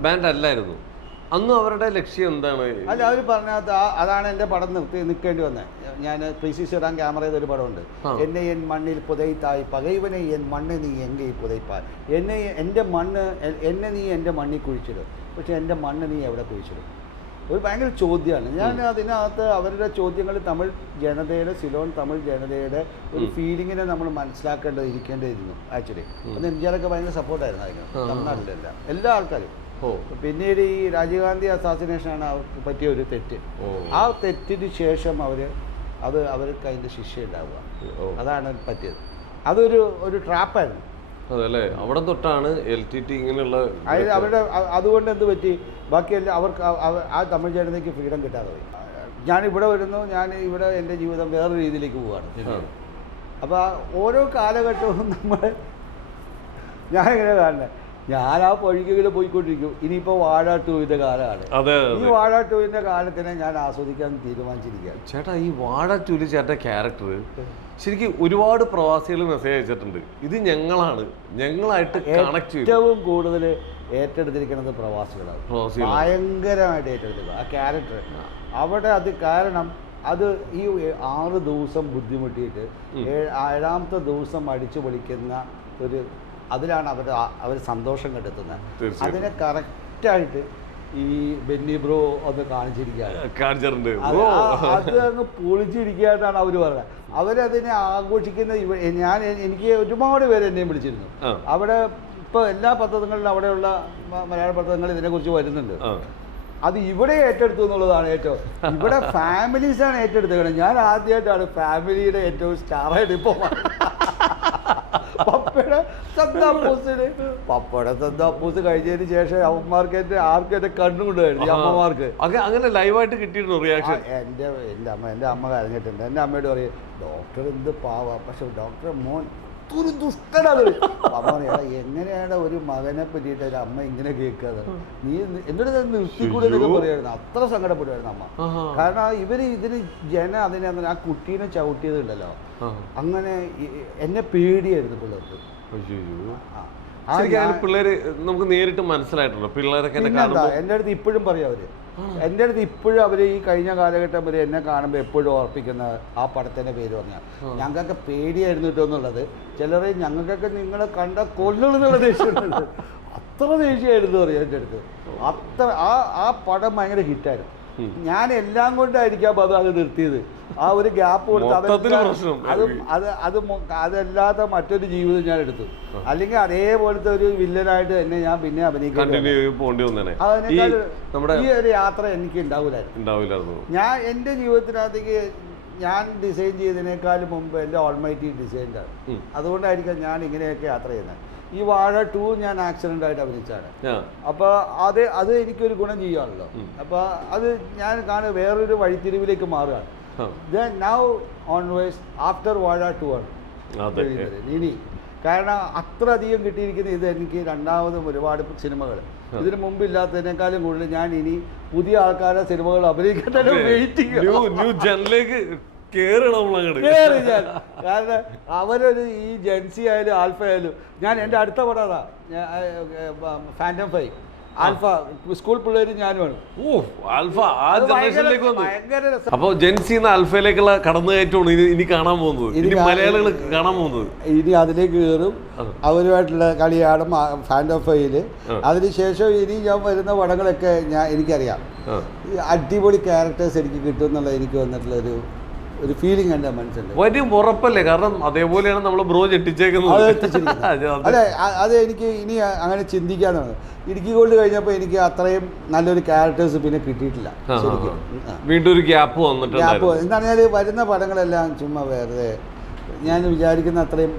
ബാൻഡ് അല്ലായിരുന്നു അന്ന്. അവരുടെ ലക്ഷ്യം എന്താണ്? അല്ല, അവർ പറഞ്ഞത് അതാണ് എൻ്റെ പടം നിൽക്കേണ്ടി വന്നത്. ഞാൻ പ്രീസിസിടാൻ ക്യാമറ ചെയ്തൊരു പടമുണ്ട്, എന്നെ എൻ മണ്ണിൽ പുതൈത്തായി പകൈവനെ എൻ മണ്ണ് നീ എങ്കെ പുതൈപ്പാൽ, എൻ്റെ മണ്ണ് എന്നെ നീ എൻ്റെ മണ്ണിൽ കുഴിച്ചിടും, പക്ഷെ എൻ്റെ മണ്ണ് നീ എവിടെ കുഴിച്ചിടും. ഒരു ഭയങ്കര ചോദ്യമാണ്. ഞാൻ അതിനകത്ത് അവരുടെ ചോദ്യങ്ങൾ തമിഴ് ജനതയുടെ, സിലോൺ തമിഴ് ജനതയുടെ ഒരു ഫീലിങ്ങിനെ നമ്മൾ ഇരിക്കേണ്ടിയിരുന്നു ആക്ച്വലി. അന്ന് MGR ഒക്കെ ഭയങ്കര സപ്പോർട്ടായിരുന്നു അതിന്, തമിഴ്നാട്ടിലെല്ലാം എല്ലാ ആൾക്കാരും. പിന്നീട് ഈ രാജീവ് ഗാന്ധി അസാസിനേഷനാണ് അവർക്ക് പറ്റിയ ഒരു തെറ്റ്. ആ തെറ്റിന് ശേഷം അവർക്ക് അതിൻ്റെ ശിക്ഷ ഉണ്ടാവുക, അതാണ് പറ്റിയത്. അതൊരു ട്രാപ്പായിരുന്നു. അതല്ലേ, അവിടെ തൊട്ടാണ് LTT ഇങ്ങനെയുള്ള അവരുടെ. അതുകൊണ്ട് എന്ത് പറ്റി, ബാക്കിയെല്ലാം അവർക്ക് ആ തമിഴ് ജനതയ്ക്ക് ഫ്രീഡം കിട്ടാതെ പോയി. ഞാനിവിടെ വരുന്നു, ഞാൻ ഇവിടെ എൻ്റെ ജീവിതം വേറെ രീതിയിലേക്ക് പോവുകയാണ്. അപ്പോൾ ഓരോ കാലഘട്ടവും ഞാനെങ്ങനെ കാണുന്നത്, ഞാൻ ആ പൊഴികയിൽ പോയിക്കൊണ്ടിരിക്കും. ഇനിയിപ്പോൾ വാഴ 2 കാലമാണ്. ഈ വാഴ 2 കാലത്തിനെ ഞാൻ ആസ്വദിക്കാൻ തീരുമാനിച്ചിരിക്കുകയാണ്. ചേട്ടാ, ഈ വാഴ 2 ചേട്ടൻ്റെ ക്യാരക്ടർ ശരിക്കും ഒരുപാട് പ്രവാസികൾ മെസ്സേജ് അയച്ചിട്ടുണ്ട്, ഇത് ഞങ്ങളായിട്ട് കണക്ട് ചെയ്യും. ഏറ്റവും കൂടുതൽ ഏറ്റെടുത്തിരിക്കുന്നത് പ്രവാസികളാണ്, ഭയങ്കരമായിട്ട് ഏറ്റെടുത്തിരിക്കുക ആ ക്യാരക്ടർ അവിടെ. അത് കാരണം അത് ഈ 6 ദിവസം ബുദ്ധിമുട്ടിയിട്ട് 7ാമത്തെ ദിവസം അടിച്ചു പൊളിക്കുന്ന അതിലാണ് അവർ സന്തോഷം കണ്ടെത്തുന്നത്. അതിനെ കറക്റ്റായിട്ട് ഈ ബെന്നി ബ്രോ ഒന്ന് കാണിച്ചിരിക്കുകയാണ്. കാണിച്ചിട്ടുണ്ട്. അത് അങ്ങ് പൊളിച്ചിരിക്കുകയായിട്ടാണ് അവർ പറഞ്ഞത്. അവരതിനെ ആഘോഷിക്കുന്ന എനിക്ക് ഒരുപാട് പേര് എന്നെയും വിളിച്ചിരുന്നു. അവിടെ ഇപ്പോൾ എല്ലാ പത്രങ്ങളിലും അവിടെയുള്ള മലയാള പത്രങ്ങൾ ഇതിനെക്കുറിച്ച് വരുന്നുണ്ട്. അത് ഇവിടെ ഏറ്റെടുത്തു എന്നുള്ളതാണ് ഏറ്റവും. ഇവിടെ ഫാമിലീസാണ് ഏറ്റെടുത്തത്. ഞാൻ ആദ്യമായിട്ടാണ് ഫാമിലിയുടെ ഏറ്റവും സ്റ്റാറായിട്ട് ഇപ്പോൾ പപ്പയുടെ സന്താപ്പൂസ് കഴിഞ്ഞതിന് ശേഷം അവന്മാർക്ക് ആർക്കും എന്റെ കണ്ണുകൊണ്ടായിരുന്നു ഈ അമ്മമാർക്ക്. അങ്ങനെ ലൈവായിട്ട് കിട്ടിയിരുന്നു റിയാക്ഷൻ. എൻ്റെ അമ്മ കരഞ്ഞിട്ടുണ്ട്. എൻ്റെ അമ്മയോട് പറയും ഡോക്ടർ എന്ത് പാവാ, പക്ഷെ ഡോക്ടർ മോൻ ഒരു ദുഷ്ടനാണ്. അമ്മ എങ്ങനെയാണ് ഒരു മകനെ പറ്റിയിട്ട് ഒരു അമ്മ ഇങ്ങനെ കേൾക്കാതെ, നീ എന്നോട് നിർത്തിക്കൂടെ എന്നൊക്കെ പറയായിരുന്നു. അത്ര സങ്കടപ്പെടുമായിരുന്നു അമ്മ. കാരണം ഇതിന് അതിനെ ആ കുട്ടീനെ ചവിട്ടിയതുണ്ടല്ലോ, അങ്ങനെ എന്നെ പേടിയായിരുന്നു പിള്ളേർക്ക്. പിള്ളേര് നമുക്ക് നേരിട്ട് മനസ്സിലായിട്ടുണ്ടോ പിള്ളേരൊക്കെ? എൻ്റെ അടുത്ത് ഇപ്പോഴും പറയും അവര്. എൻ്റെ അടുത്ത് ഇപ്പോഴും അവർ ഈ കഴിഞ്ഞ കാലഘട്ടം വരെ എന്നെ കാണുമ്പോൾ എപ്പോഴും ഓർപ്പിക്കുന്ന ആ പടത്തിൻ്റെ പേര് പറഞ്ഞാൽ ഞങ്ങൾക്കൊക്കെ പേടിയായിരുന്നു കേട്ടോ എന്നുള്ളത്. ചിലരെ ഞങ്ങൾക്കൊക്കെ നിങ്ങളെ കണ്ട കൊല്ലുന്നുള്ള ദേഷ്യമുണ്ട്. അത്ര ദേഷ്യമായിരുന്നു പറയാം എൻ്റെ അടുത്ത്. അത്ര ആ പടം ഭയങ്കര ഹിറ്റായിരുന്നു. ഞാൻ എല്ലാം കൊണ്ടായിരിക്കാം അത് നിർത്തിയത്. ആ ഒരു ഗ്യാപ്പ് കൊടുത്ത് അതല്ലാത്ത മറ്റൊരു ജീവിതം ഞാൻ എടുത്തു. അല്ലെങ്കിൽ അതേപോലത്തെ ഒരു വില്ലനായിട്ട് തന്നെ ഞാൻ പിന്നെ അഭിനയിക്കേണ്ടി ഈ ഒരു യാത്ര എനിക്ക് ഉണ്ടാവില്ലായിരുന്നു. ഞാൻ എൻ്റെ ജീവിതത്തിനകത്തേക്ക് ഞാൻ ഡിസൈൻ ചെയ്തതിനേക്കാളും മുമ്പ് എൻ്റെ ഓൾമൈറ്റി ഡിസൈൻഡാണ്. അതുകൊണ്ടായിരിക്കാം ഞാൻ ഇങ്ങനെയൊക്കെ യാത്ര ചെയ്യുന്നത്. ഈ വാഴ 2 ഞാൻ ആക്സിഡൻ്റ് ആയിട്ട് അഭിനയിച്ചാണ്. അപ്പോൾ അത് എനിക്കൊരു ഗുണം ചെയ്യുകയാണല്ലോ. അപ്പോൾ അത് ഞാൻ കാണുക വേറൊരു വഴിത്തിരിവിലേക്ക് മാറുകയാണ്. നൗ ഓൺവേഴ്സ് ആഫ്റ്റർ വാഴ 2 ആണ് ഇനി. കാരണം അത്ര അധികം കിട്ടിയിരിക്കുന്ന ഇത് എനിക്ക് രണ്ടാമതും ഒരുപാട് സിനിമകൾ ഇതിനു മുമ്പ് ഇല്ലാത്തതിനേക്കാളും കൂടുതൽ ഞാൻ ഇനി പുതിയ ആൾക്കാരെ സിനിമകൾ അഭിനയിക്കാൻ വെയിറ്റിംഗ്. കാരണം അവരൊരു ഈ ജെൻസി ആയാലും ആൽഫ ആയാലും ഞാൻ എൻ്റെ അടുത്ത പടം അതാ ഫാൻറ്റം 5 ആൽഫ സ്കൂൾ പിള്ളേരും ഞാനുമാണ്. അപ്പൊ ജെൻസി ആൽഫയിലേക്കുള്ള കടന്നുകയറ്റമാണ് ഇനി കാണാൻ പോകുന്നത്, ഇനി മലയാളികൾ കാണാൻ പോകുന്നത്. ഇനി അതിലേക്ക് കയറും, അവരുമായിട്ടുള്ള കളിയാണ് ഫാൻറ്റം 5-ല്. അതിനുശേഷം ഇനി ഞാൻ വരുന്ന പടങ്ങളൊക്കെ എനിക്കറിയാം. അടിപൊളി ക്യാരക്ടേഴ്സ് എനിക്ക് കിട്ടും എന്നുള്ളത് എനിക്ക് വന്നിട്ടുള്ള ഒരു ഫീലിംഗ് എൻ്റെ മനസ്സിലുണ്ട്. വലിയ ഉറപ്പല്ലേ? കാരണം അതേപോലെയാണ് നമ്മൾ ബ്രോ ഞെട്ടിച്ചേക്കുന്നത്. അതെ, അത് എനിക്ക് ഇനി അങ്ങനെ ചിന്തിക്കാനാണ്. ഇടുക്കി ഗോൾഡ് കഴിഞ്ഞപ്പോൾ എനിക്ക് അത്രയും നല്ലൊരു ക്യാരക്ടേഴ്സ് പിന്നെ കിട്ടിയിട്ടില്ല. വീണ്ടും ഒരു ഗ്യാപ്പ് ഗ്യാപ്പ് എന്താ പറഞ്ഞാൽ വരുന്ന പടങ്ങളെല്ലാം ചുമ്മാ വെറുതെ ഞാൻ വിചാരിക്കുന്ന അത്രയും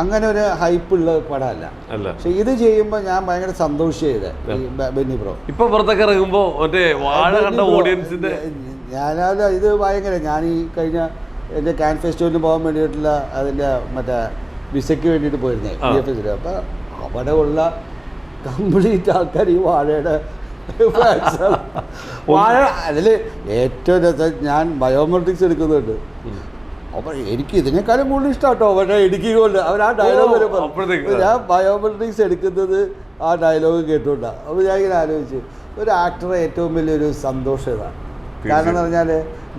അങ്ങനെ ഒരു ഹൈപ്പുള്ള പടമല്ല. പക്ഷെ ഇത് ചെയ്യുമ്പോൾ ഞാൻ ഭയങ്കര സന്തോഷിച്ചത് ബെന്നി ബ്രോ. ഇപ്പൊ പുറത്തൊക്കെ ഇറങ്ങുമ്പോ ഓഡിയൻസിന്റെ ഇത് ഭയങ്കര ഞാൻ ഈ കഴിഞ്ഞ എൻ്റെ കാൻ ഫെസ്റ്റിവലിന് പോകാൻ വേണ്ടിയിട്ടുള്ള അതിൻ്റെ മറ്റേ വിസയ്ക്ക് വേണ്ടിയിട്ട് പോയിരുന്നേ DFS. അപ്പോൾ അവിടെ ഉള്ള കംപ്ലീറ്റ് ആൾക്കാർ ഈ വാഴയുടെ വാഴ. അതിൽ ഏറ്റവും രസം ഞാൻ ബയോമെട്രിക്സ് എടുക്കുന്നുണ്ട്. അപ്പോൾ എനിക്ക് ഇതിനേക്കാളും കൂടുതൽ ഇഷ്ടം കേട്ടോ അവരുടെ ഇടുക്കി കൊണ്ട് അവർ ആ ഡയലോഗ് വരെ പറഞ്ഞു. ഞാൻ ബയോമെട്രിക്സ് എടുക്കുന്നത് ആ ഡയലോഗ് കേട്ടുകൊണ്ടാണ്. അപ്പോൾ ഞാൻ ഇങ്ങനെ ആലോചിച്ച് ഒരു ആക്ടറെ ഏറ്റവും വലിയൊരു സന്തോഷം ഇതാണ്. കാരണം എന്ന് പറഞ്ഞാൽ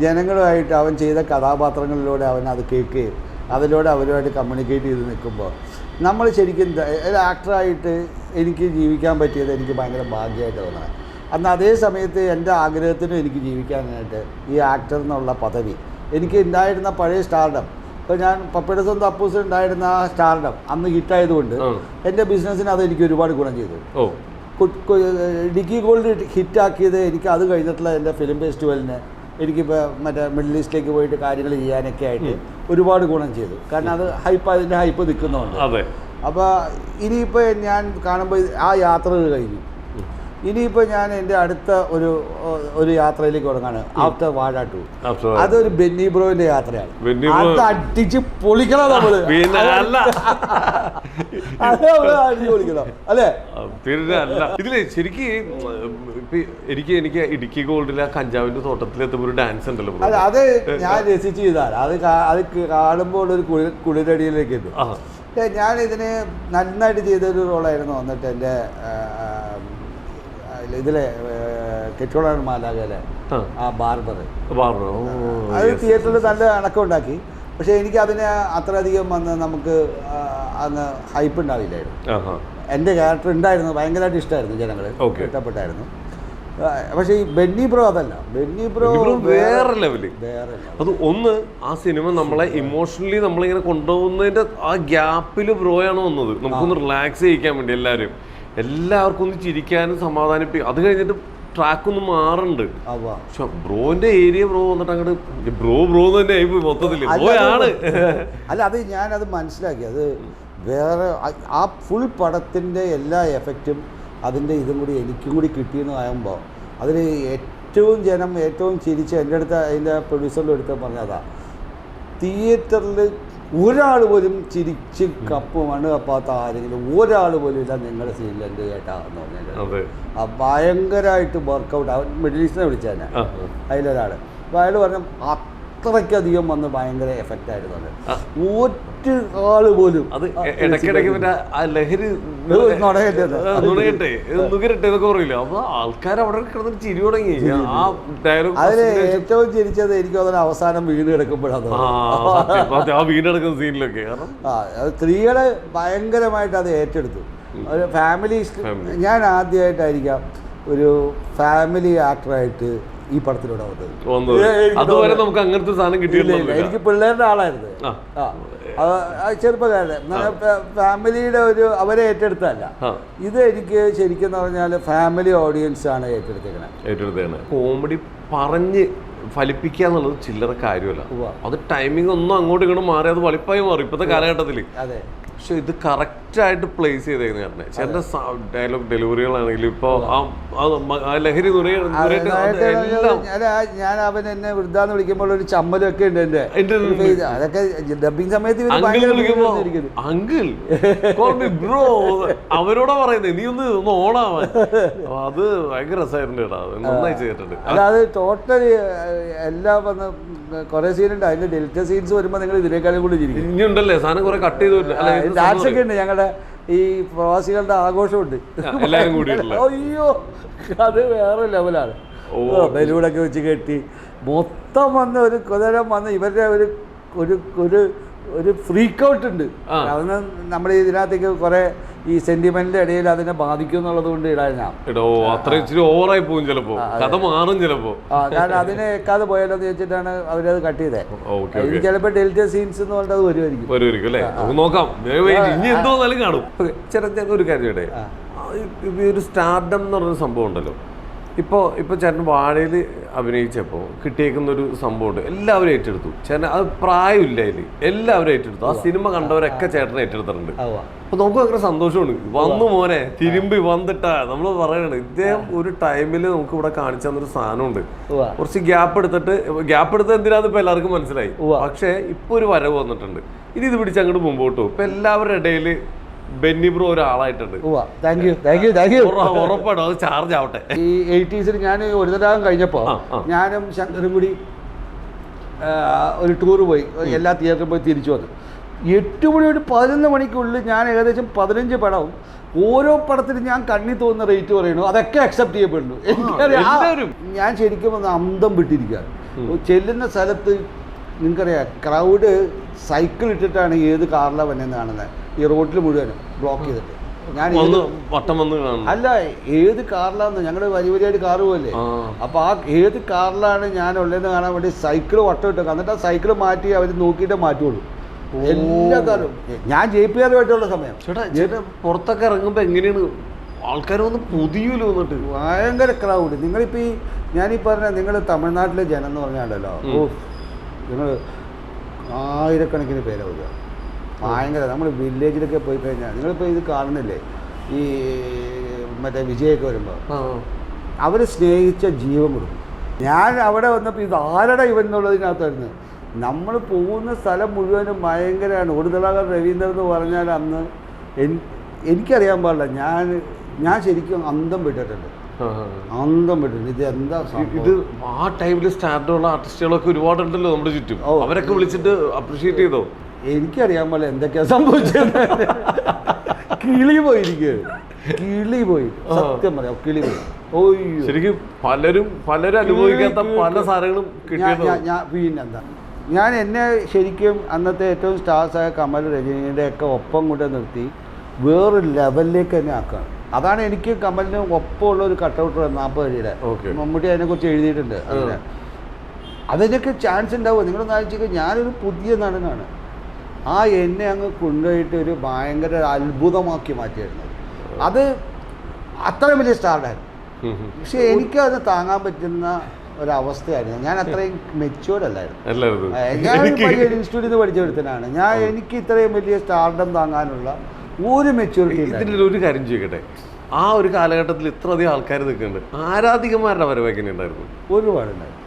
ജനങ്ങളുമായിട്ട് അവൻ ചെയ്ത കഥാപാത്രങ്ങളിലൂടെ അവൻ അത് കേൾക്കുകയും അതിലൂടെ അവരുമായിട്ട് കമ്മ്യൂണിക്കേറ്റ് ചെയ്ത് നിൽക്കുമ്പോൾ നമ്മൾ ശരിക്കും ഒരു ആക്ടറായിട്ട് എനിക്ക് ജീവിക്കാൻ പറ്റിയത് എനിക്ക് ഭയങ്കര ഭാഗ്യമായിട്ട് തോന്നണം. അന്ന് അതേ സമയത്ത് എൻ്റെ ആഗ്രഹത്തിനും എനിക്ക് ജീവിക്കാനായിട്ട് ഈ ആക്ടർ എന്നുള്ള പദവി എനിക്ക് ഉണ്ടായിരുന്ന പഴയ സ്റ്റാർഡം, ഇപ്പോൾ ഞാൻ പപ്പയുടെ സ്വന്തം അപ്പൂസ് ഉണ്ടായിരുന്ന ആ സ്റ്റാർഡം അന്ന് ഹിറ്റായതുകൊണ്ട് എൻ്റെ ബിസിനസ്സിന് അത് എനിക്ക് ഒരുപാട് ഗുണം ചെയ്തു. ഇടുക്കി ഗോൾഡ് ഹിറ്റാക്കിയത് എനിക്ക് അത് കഴിഞ്ഞിട്ടുള്ള എൻ്റെ ഫിലിം ഫെസ്റ്റിവലിന് എനിക്കിപ്പോൾ മറ്റേ മിഡിൽ ഈസ്റ്റിലേക്ക് പോയിട്ട് കാര്യങ്ങൾ ചെയ്യാനൊക്കെ ആയിട്ട് ഒരുപാട് ഗുണം ചെയ്തു. കാരണം അത് അതിൻ്റെ ഹൈപ്പ് നിൽക്കുന്നുണ്ട്. അപ്പോൾ ഇനിയിപ്പോൾ ഞാൻ കാണുമ്പോൾ ആ യാത്രകൾ കഴിഞ്ഞു. ഇനിയിപ്പോൾ ഞാൻ എൻ്റെ അടുത്ത ഒരു യാത്രയിലേക്ക് തുടങ്ങാണ് ആഫ്റ്റർ വാഴ 2. അതൊരു ബെന്നി ബ്രോയുടെ യാത്രയാണ്. അത് അടിച്ച് പൊളിക്കണം നമ്മള്, അടിച്ച് പൊളിക്കണം അല്ലേ? ഇതില് ശരിക്കും എനിക്ക് ഇടുക്കി ഗോൾഡിലെ കഞ്ചാവിന്റെ തോട്ടത്തിലെത്തുമ്പോൾ ഒരു ഡാൻസ് ഉണ്ടല്ലോ. അല്ല, അത് ഞാൻ രസിച്ച് ചെയ്താണ്. അത് കാണുമ്പോൾ ഒരു കുളിരടിയിലേക്ക് എത്തും. ഞാൻ ഇതിന് നന്നായിട്ട് ചെയ്തൊരു റോളായിരുന്നു വന്നിട്ട് എൻ്റെ ഇതിലെ കെച്ചോടാണ് മാലാകയിലെ ആ ബാർബർ. അത് തിയേറ്ററിൽ നല്ല അണക്കം ഉണ്ടാക്കി. പക്ഷെ എനിക്ക് അതിന് അത്രയധികം വന്ന് നമുക്ക് അങ്ങ് ഹൈപ്പ് ഉണ്ടാവില്ലായിരുന്നു. എൻ്റെ ക്യാരക്ടർ ഉണ്ടായിരുന്നു, ഭയങ്കരമായിട്ട് ഇഷ്ടമായിരുന്നു, ജനങ്ങൾ ഇഷ്ടപ്പെട്ടായിരുന്നു. പക്ഷേ ഈ ബെന്നി ബ്രോ അതല്ല, ബെന്നി ബ്രോ വേറെ ലെവല്. അത് ഒന്ന് ആ സിനിമ നമ്മളെ ഇമോഷണലി നമ്മളിങ്ങനെ കൊണ്ടുപോകുന്നതിന്റെ ആ ഗ്യാപ്പിൽ ബ്രോയാണ് വന്നത്, നമുക്കൊന്ന് റിലാക്സ് ചെയ്യിക്കാൻ വേണ്ടി എല്ലാവർക്കും ഒന്ന് ചിരിക്കാനും സമാധാനിപ്പിക്കും. അത് കഴിഞ്ഞിട്ട് ട്രാക്ക് ഒന്ന് മാറുന്നുണ്ട്. പക്ഷെ ബ്രോന്റെ ഏരിയ ബ്രോ വന്നിട്ട് അങ്ങോട്ട് ബ്രോ തന്നെ ആയി മൊത്തത്തില് ബ്രോയാണ്. അല്ല, അത് ഞാനത് മനസ്സിലാക്കി. അത് വേറെ ആ ഫുൾ പടത്തിൻ്റെ എല്ലാ എഫക്റ്റും അതിൻ്റെ ഇതും കൂടി എനിക്കും കൂടി കിട്ടിയെന്ന് ആകുമ്പോൾ അതിൽ ഏറ്റവും ചിരിച്ച് എൻ്റെ അടുത്ത് അതിൻ്റെ പ്രൊഡ്യൂസറിൻ്റെ അടുത്ത് പറഞ്ഞതാ, തിയേറ്ററിൽ ഒരാൾ പോലും ചിരിച്ച് കപ്പ് മണ്ണ് കപ്പാത്ത ആരെങ്കിലും ഒരാൾ പോലും ഇല്ല നിങ്ങളുടെ സീനിൽ എൻ്റെ കേട്ടാന്ന് പറഞ്ഞത്. ഭയങ്കരമായിട്ട് വർക്കൗട്ട്. അവൻ മിഡിൽ ഈസ്റ്റിനെ വിളിച്ചാൽ അതിലൊരാൾ. അപ്പോൾ അയാൾ പറഞ്ഞു അത്രയ്ക്കധികം വന്ന് ഭയങ്കര എഫക്റ്റ് ആയിരുന്നു. ഒറ്റ ആള് പോലും അത് ഇടയ്ക്കിടയ്ക്ക് പിന്നെ ആ ലഹരി നുകരട്ടെ എന്നൊക്കെ പറയില്ല. അപ്പൊ ആൾക്കാർ അവിടെ കിടന്നിട്ട് ചിരി തുടങ്ങി. ആ ഡയലോഗ് അതിൽ ഏറ്റവും ചിരിച്ചത് എനിക്ക് തോന്നുന്നു അവസാനം വീണ് കിടക്കുമ്പോഴാണ്. ആ വീണ് കിടക്കുന്ന സീനിലൊക്കെ സ്ത്രീകള് ഭയങ്കരമായിട്ട് അത് ഏറ്റെടുത്തു. ഒരു ഫാമിലി, ഞാൻ ആദ്യമായിട്ടായിരിക്കാം ഒരു ഫാമിലി ആക്ടറായിട്ട് ഈ പടത്തിലൂടെ വന്നത്. അതുവരെ നമുക്ക് അങ്ങനത്തെ സാധനം കിട്ടിയില്ല. എനിക്ക് പിള്ളേരുടെ ആളായിരുന്നു, ചെറുപ്പക്കാരുടെ ഫാമിലിയുടെ അവരെ ഏറ്റെടുത്തല്ല. ഇത് എനിക്ക് ശരിക്കും പറഞ്ഞാൽ ഫാമിലി ഓഡിയൻസ് ആണ് ഏറ്റെടുത്തേക്കണേ. കോമഡി പറഞ്ഞ് ഫലിപ്പിക്കുക എന്നുള്ളത് ചില്ലറ കാര്യമല്ല. അത് ടൈമിംഗ് ഒന്നും അങ്ങോട്ടും ഇങ്ങോട്ടും മാറി അത് വളിപ്പായി മാറി ഇപ്പോഴത്തെ കാലഘട്ടത്തിൽ. അതെ, പക്ഷെ ഇത് കറക്റ്റായിട്ട് പ്ലേസ് ചെയ്തേക്കുന്ന ചേട്ടനെ. ചേട്ടൻ്റെ ഡയലോഗ് ഡെലിവറികളാണെങ്കിലും ഇപ്പോൾ ആ ലഹരി ഞാൻ അവൻ എന്നെ വൃദ്ധാന്ന് വിളിക്കുമ്പോൾ ഒരു ചമ്മലൊക്കെ ഉണ്ട് എൻ്റെ. അതൊക്കെ ഡബിങ് സമയത്ത് അങ്കിൾ ബ്രോ അവരോടാ പറയുന്നത്, നീ ഒന്ന് ഓണാവാൻ. അത് ഭയങ്കര രസമായിരുന്നു കേട്ടോ, നന്നായി ചെയ്തിട്ടുണ്ട്. അല്ല, അത് ടോട്ടലി എല്ലാം വന്ന് കുറെ സീനുണ്ട്. അതിന്റെ ഡെൽറ്റ സീൻസ് വരുമ്പോൾ നിങ്ങൾ ഇതിനേക്കാളും കൂടി ചിരിക്കും. ഇനിയുണ്ടല്ലേ സാധനം കുറെ കട്ട് ചെയ്ത് ഡാൻസ് ഒക്കെ ഉണ്ട്. ഞങ്ങളുടെ ഈ പ്രവാസികളുടെ ആഘോഷമുണ്ട് എല്ലാവരും കൂടി. അയ്യോ, അത് വേറെ ലെവലാണ്. ബലൂണൊക്കെ വെച്ച് കെട്ടി മൊത്തം വന്ന് ഒരു കുതിരം വന്ന് ഇവരുടെ ഒരു ഫ്രീക്ക് ഔട്ട് ഉണ്ട്. അതൊന്ന് നമ്മുടെ ഇതിനകത്തേക്ക് കുറെ ഈ സെന്റിമെന്റിന്റെ ഇടയിൽ അതിനെ ബാധിക്കും എന്നുള്ളത് കൊണ്ട് ഓവറായി പോകും ചിലപ്പോ, കഥ മാറും ചിലപ്പോ. കാരണം അതിനെ ഏക്കാതെ പോയാലോ എന്ന് വെച്ചിട്ടാണ് അവരത് കട്ട് ചെയ്തത്. ഇത് ചിലപ്പോ ഡെൽറ്റ സീൻസ് എന്ന് പറഞ്ഞത് വരുമായിരിക്കും അല്ലേ, നോക്കാം. ഇനി എന്തോന്നാലും കാണും. ചെറിയ ഒരു കാര്യം, ഒരു സ്റ്റാർഡം എന്ന് പറഞ്ഞൊരു സംഭവം ഉണ്ടല്ലോ. ഇപ്പോൾ ചേട്ടൻ വാഴയിൽ അഭിനയിച്ചപ്പോൾ കിട്ടിയേക്കുന്നൊരു സംഭവമുണ്ട്. എല്ലാവരും ഏറ്റെടുത്തു. ചേട്ടൻ അത് പ്രായമില്ല അതിൽ, എല്ലാവരും ഏറ്റെടുത്തു. ആ സിനിമ കണ്ടവരൊക്കെ ചേട്ടനെ ഏറ്റെടുത്തിട്ടുണ്ട്. അപ്പോൾ നമുക്ക് ഭയങ്കര സന്തോഷമാണ്. വന്നു മോനെ തിരുമ്പി വന്നിട്ടാ നമ്മൾ പറയണത്. ഇദ്ദേഹം ഒരു ടൈമിൽ നമുക്ക് ഇവിടെ കാണിച്ചു തന്നൊരു സാധനമുണ്ട്. കുറച്ച് ഗ്യാപ്പ് എടുത്ത് എന്തിനാന്ന് ഇപ്പം എല്ലാവർക്കും മനസ്സിലായി. പക്ഷേ ഇപ്പോൾ ഒരു വരവ് വന്നിട്ടുണ്ട്. ഇനി ഇത് പിടിച്ച് അങ്ങോട്ട് മുമ്പോട്ട് പോകും. ഇപ്പം എല്ലാവരുടെ ഇടയിൽ ബെന്നി ബ്രോ ഒരാളായിട്ടുണ്ട്. ഉറപ്പാണ്, അത് ചാർജ് ആവട്ടെ. ഈ 80s ഞാൻ ഒരു തരം കഴിഞ്ഞപ്പോൾ ഞാനും ശങ്കറും കൂടി ഒരു ടൂർ പോയി, എല്ലാ തിയേറ്ററിൽ പോയി തിരിച്ചു വന്നു. 8 മണി ഒരു 11 മണിക്കുള്ളിൽ ഞാൻ ഏകദേശം 15 പടവും ഓരോ പടത്തിലും ഞാൻ കണ്ണി തോന്നുന്ന റേറ്റ് പറയണു, അതൊക്കെ അക്സെപ്റ്റ് ചെയ്യപ്പെടുന്നു. എനിക്കറിയാം, ഞാൻ ശരിക്കും ഒന്ന് അന്തം വിട്ടിരിക്കുകയാണ്. ചെല്ലുന്ന സ്ഥലത്ത് നിങ്ങൾക്കറിയാം, ക്രൗഡ് സൈക്കിൾ ഇട്ടിട്ടാണ് ഏത് കാറിലാണ് വന്നെന്ന് കാണുന്നത്. ഈ റോഡിൽ മുഴുവനും ബ്ലോക്ക് ചെയ്തിട്ട് ഞാൻ അല്ല ഏത് കാറിലാന്ന്, ഞങ്ങളുടെ വലിയ കാറ് പോലെ. അപ്പോൾ ആ ഏത് കാറിലാണ് ഞാൻ ഉള്ളതെന്ന് കാണാൻ വേണ്ടി സൈക്കിൾ വട്ടം ഇട്ടേക്കാം. എന്നിട്ട് ആ സൈക്കിൾ മാറ്റി അവർ നോക്കിയിട്ടേ മാറ്റുള്ളൂ എല്ലാ കാലവും. ഞാൻ ജയിപ്പിക്കാറുമായിട്ടുള്ള സമയം ചേട്ടാ പുറത്തൊക്കെ ഇറങ്ങുമ്പോൾ എങ്ങനെയാണ് ആൾക്കാർ വന്ന് പുതിയൂല്ലോ വന്നിട്ട് ഭയങ്കര ക്രൗഡ്. നിങ്ങളിപ്പോൾ ഞാനീ പറഞ്ഞ നിങ്ങൾ തമിഴ്നാട്ടിലെ ജനം എന്ന് പറഞ്ഞാലല്ലോ, നിങ്ങൾ ആയിരക്കണക്കിന് പേരെ വരിക. ഭയങ്കര നമ്മൾ വില്ലേജിലൊക്കെ പോയി കഴിഞ്ഞാൽ നിങ്ങളിപ്പോൾ ഇത് കാണുന്നില്ലേ, ഈ മറ്റേ വിജയൊക്കെ വരുമ്പോൾ അവർ സ്നേഹിച്ച ജീവൻ കൊടുക്കും. ഞാൻ അവിടെ വന്നപ്പോൾ ഇത് ആരുടെ ഇവൻ എന്നുള്ളതിനകത്തായിരുന്നു. നമ്മൾ പോകുന്ന സ്ഥലം മുഴുവനും ഭയങ്കരമാണ്. ഒടുതളാകർ രവീന്ദ്രൻ എന്ന് പറഞ്ഞാൽ അന്ന് എനിക്കറിയാൻ പാടില്ല, ഞാൻ ശരിക്കും അന്തം വിട്ടിട്ടുണ്ട്. ഇത് എന്താ ഇത് ആ ടൈമിൽ സ്റ്റാൻഡേർഡുള്ള ആർട്ടിസ്റ്റുകളൊക്കെ ഒരുപാടുണ്ടല്ലോ നമ്മുടെ ചുറ്റും. അവരൊക്കെ വിളിച്ചിട്ട് അപ്രീഷിയേറ്റ് ചെയ്തോ? എനിക്കറിയാൻ പോലെ എന്തൊക്കെയാ സംഭവിച്ചത്. കിളി പോയിരിക്കുക, കിളി പോയി, സത്യം പറയാം, കിളി പോയി. ഓയ്യോ, ശരിക്കും പലരും അനുഭവിക്കാത്ത പല സാധനങ്ങളും പിന്നെന്താ, ഞാൻ എന്നെ ശരിക്കും അന്നത്തെ ഏറ്റവും സ്റ്റാർസായ കമൽ, രജനീൻ്റെ ഒക്കെ ഒപ്പം കൊണ്ട് നിർത്തി വേറൊരു ലെവലിലേക്ക് തന്നെ ആക്കുകയാണ്. അതാണ് എനിക്ക് കമലിന് ഒപ്പമുള്ള ഒരു കട്ടൗട്ട് 40 അടിയുടെ മമ്മൂട്ടി അതിനെക്കുറിച്ച് എഴുതിയിട്ടുണ്ട്. അതിന് അതിനൊക്കെ ചാൻസ് ഉണ്ടാവുക. നിങ്ങളൊന്ന് ആലോചിക്കുക, ഞാനൊരു പുതിയ നടനാണ്. ആ എന്നെ അങ്ങ് കൊണ്ടുപോയിട്ട് ഒരു ഭയങ്കര അത്ഭുതമാക്കി മാറ്റിയിരുന്നത്. അത് അത്ര വലിയ സ്റ്റാർഡായിരുന്നു. പക്ഷെ എനിക്ക് അത് താങ്ങാൻ പറ്റുന്ന ഒരവസ്ഥയായിരുന്നു. ഞാൻ അത്രയും മെച്യൂർഡ് അല്ലായിരുന്നു. ഞാൻ ഇൻസ്റ്റിറ്റ്യൂട്ടിൽ നിന്ന് പഠിച്ചെടുത്തനാണ് ഞാൻ. എനിക്ക് ഇത്രയും വലിയ സ്റ്റാർഡം താങ്ങാനുള്ള ഒരു മെച്യൂരിറ്റി. ഇതിൻ്റെ ഒരു കാര്യം ചോദിക്കട്ടെ, ആ ഒരു കാലഘട്ടത്തിൽ ഇത്ര അധികം ആൾക്കാർ നിൽക്കുന്നുണ്ട്, ആരാധികമാരുടെ വരവ് എങ്ങനെ ഉണ്ടായിരുന്നു? ഒരുപാടുണ്ടായിരുന്നു,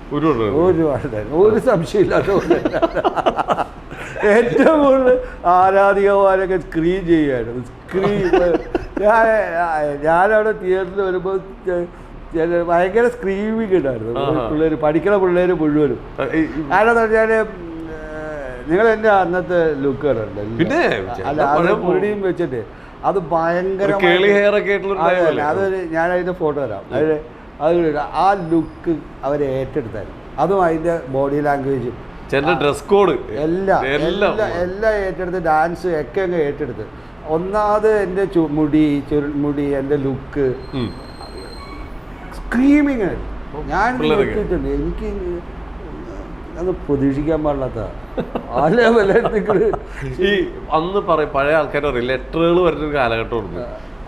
ഒരു സംശയമില്ലാത്ത. ഏറ്റവും കൂടുതൽ ആരാധികമാരൊക്കെ സ്ക്രീൻ ചെയ്യുമായിരുന്നു. ഞാനവിടെ തിയേറ്ററിൽ വരുമ്പോൾ ഭയങ്കര സ്ക്രീമിങ് ഉണ്ടായിരുന്നു. പിള്ളേർ പഠിക്കുന്ന പിള്ളേർ മുഴുവനും. ആരാന്ന് പറഞ്ഞാൽ നിങ്ങൾ എൻ്റെ അന്നത്തെ ലുക്ക് കണ്ടുണ്ട്. പിന്നെ അല്ല, അത് മുടിയും വെച്ചിട്ട് അത് ഭയങ്കര അതൊരു ഞാൻ അതിൻ്റെ ഫോട്ടോ തരാം. ആ ലുക്ക് അവർ ഏറ്റെടുത്തായിരുന്നു. അതും അതിൻ്റെ ബോഡി ലാംഗ്വേജും ഡ്രസ് കോഡ് എല്ലാം ഏറ്റെടുത്ത്, ഡാൻസ് ഒക്കെ അങ്ങ് ഏറ്റെടുത്ത്. ഒന്നാമത് എൻ്റെ മുടി, എൻ്റെ ലുക്ക് സ്ക്രീമിങ് ആയിരുന്നു. ഞാൻ കേട്ടിട്ടുണ്ട്. എനിക്ക് അത് പ്രതീക്ഷിക്കാൻ പാടില്ലാത്ത ഈ അന്ന് പറയും പഴയ ആൾക്കാർ പറയും ലെറ്ററുകൾ വരുന്നൊരു കാലഘട്ടം ഉണ്ട്.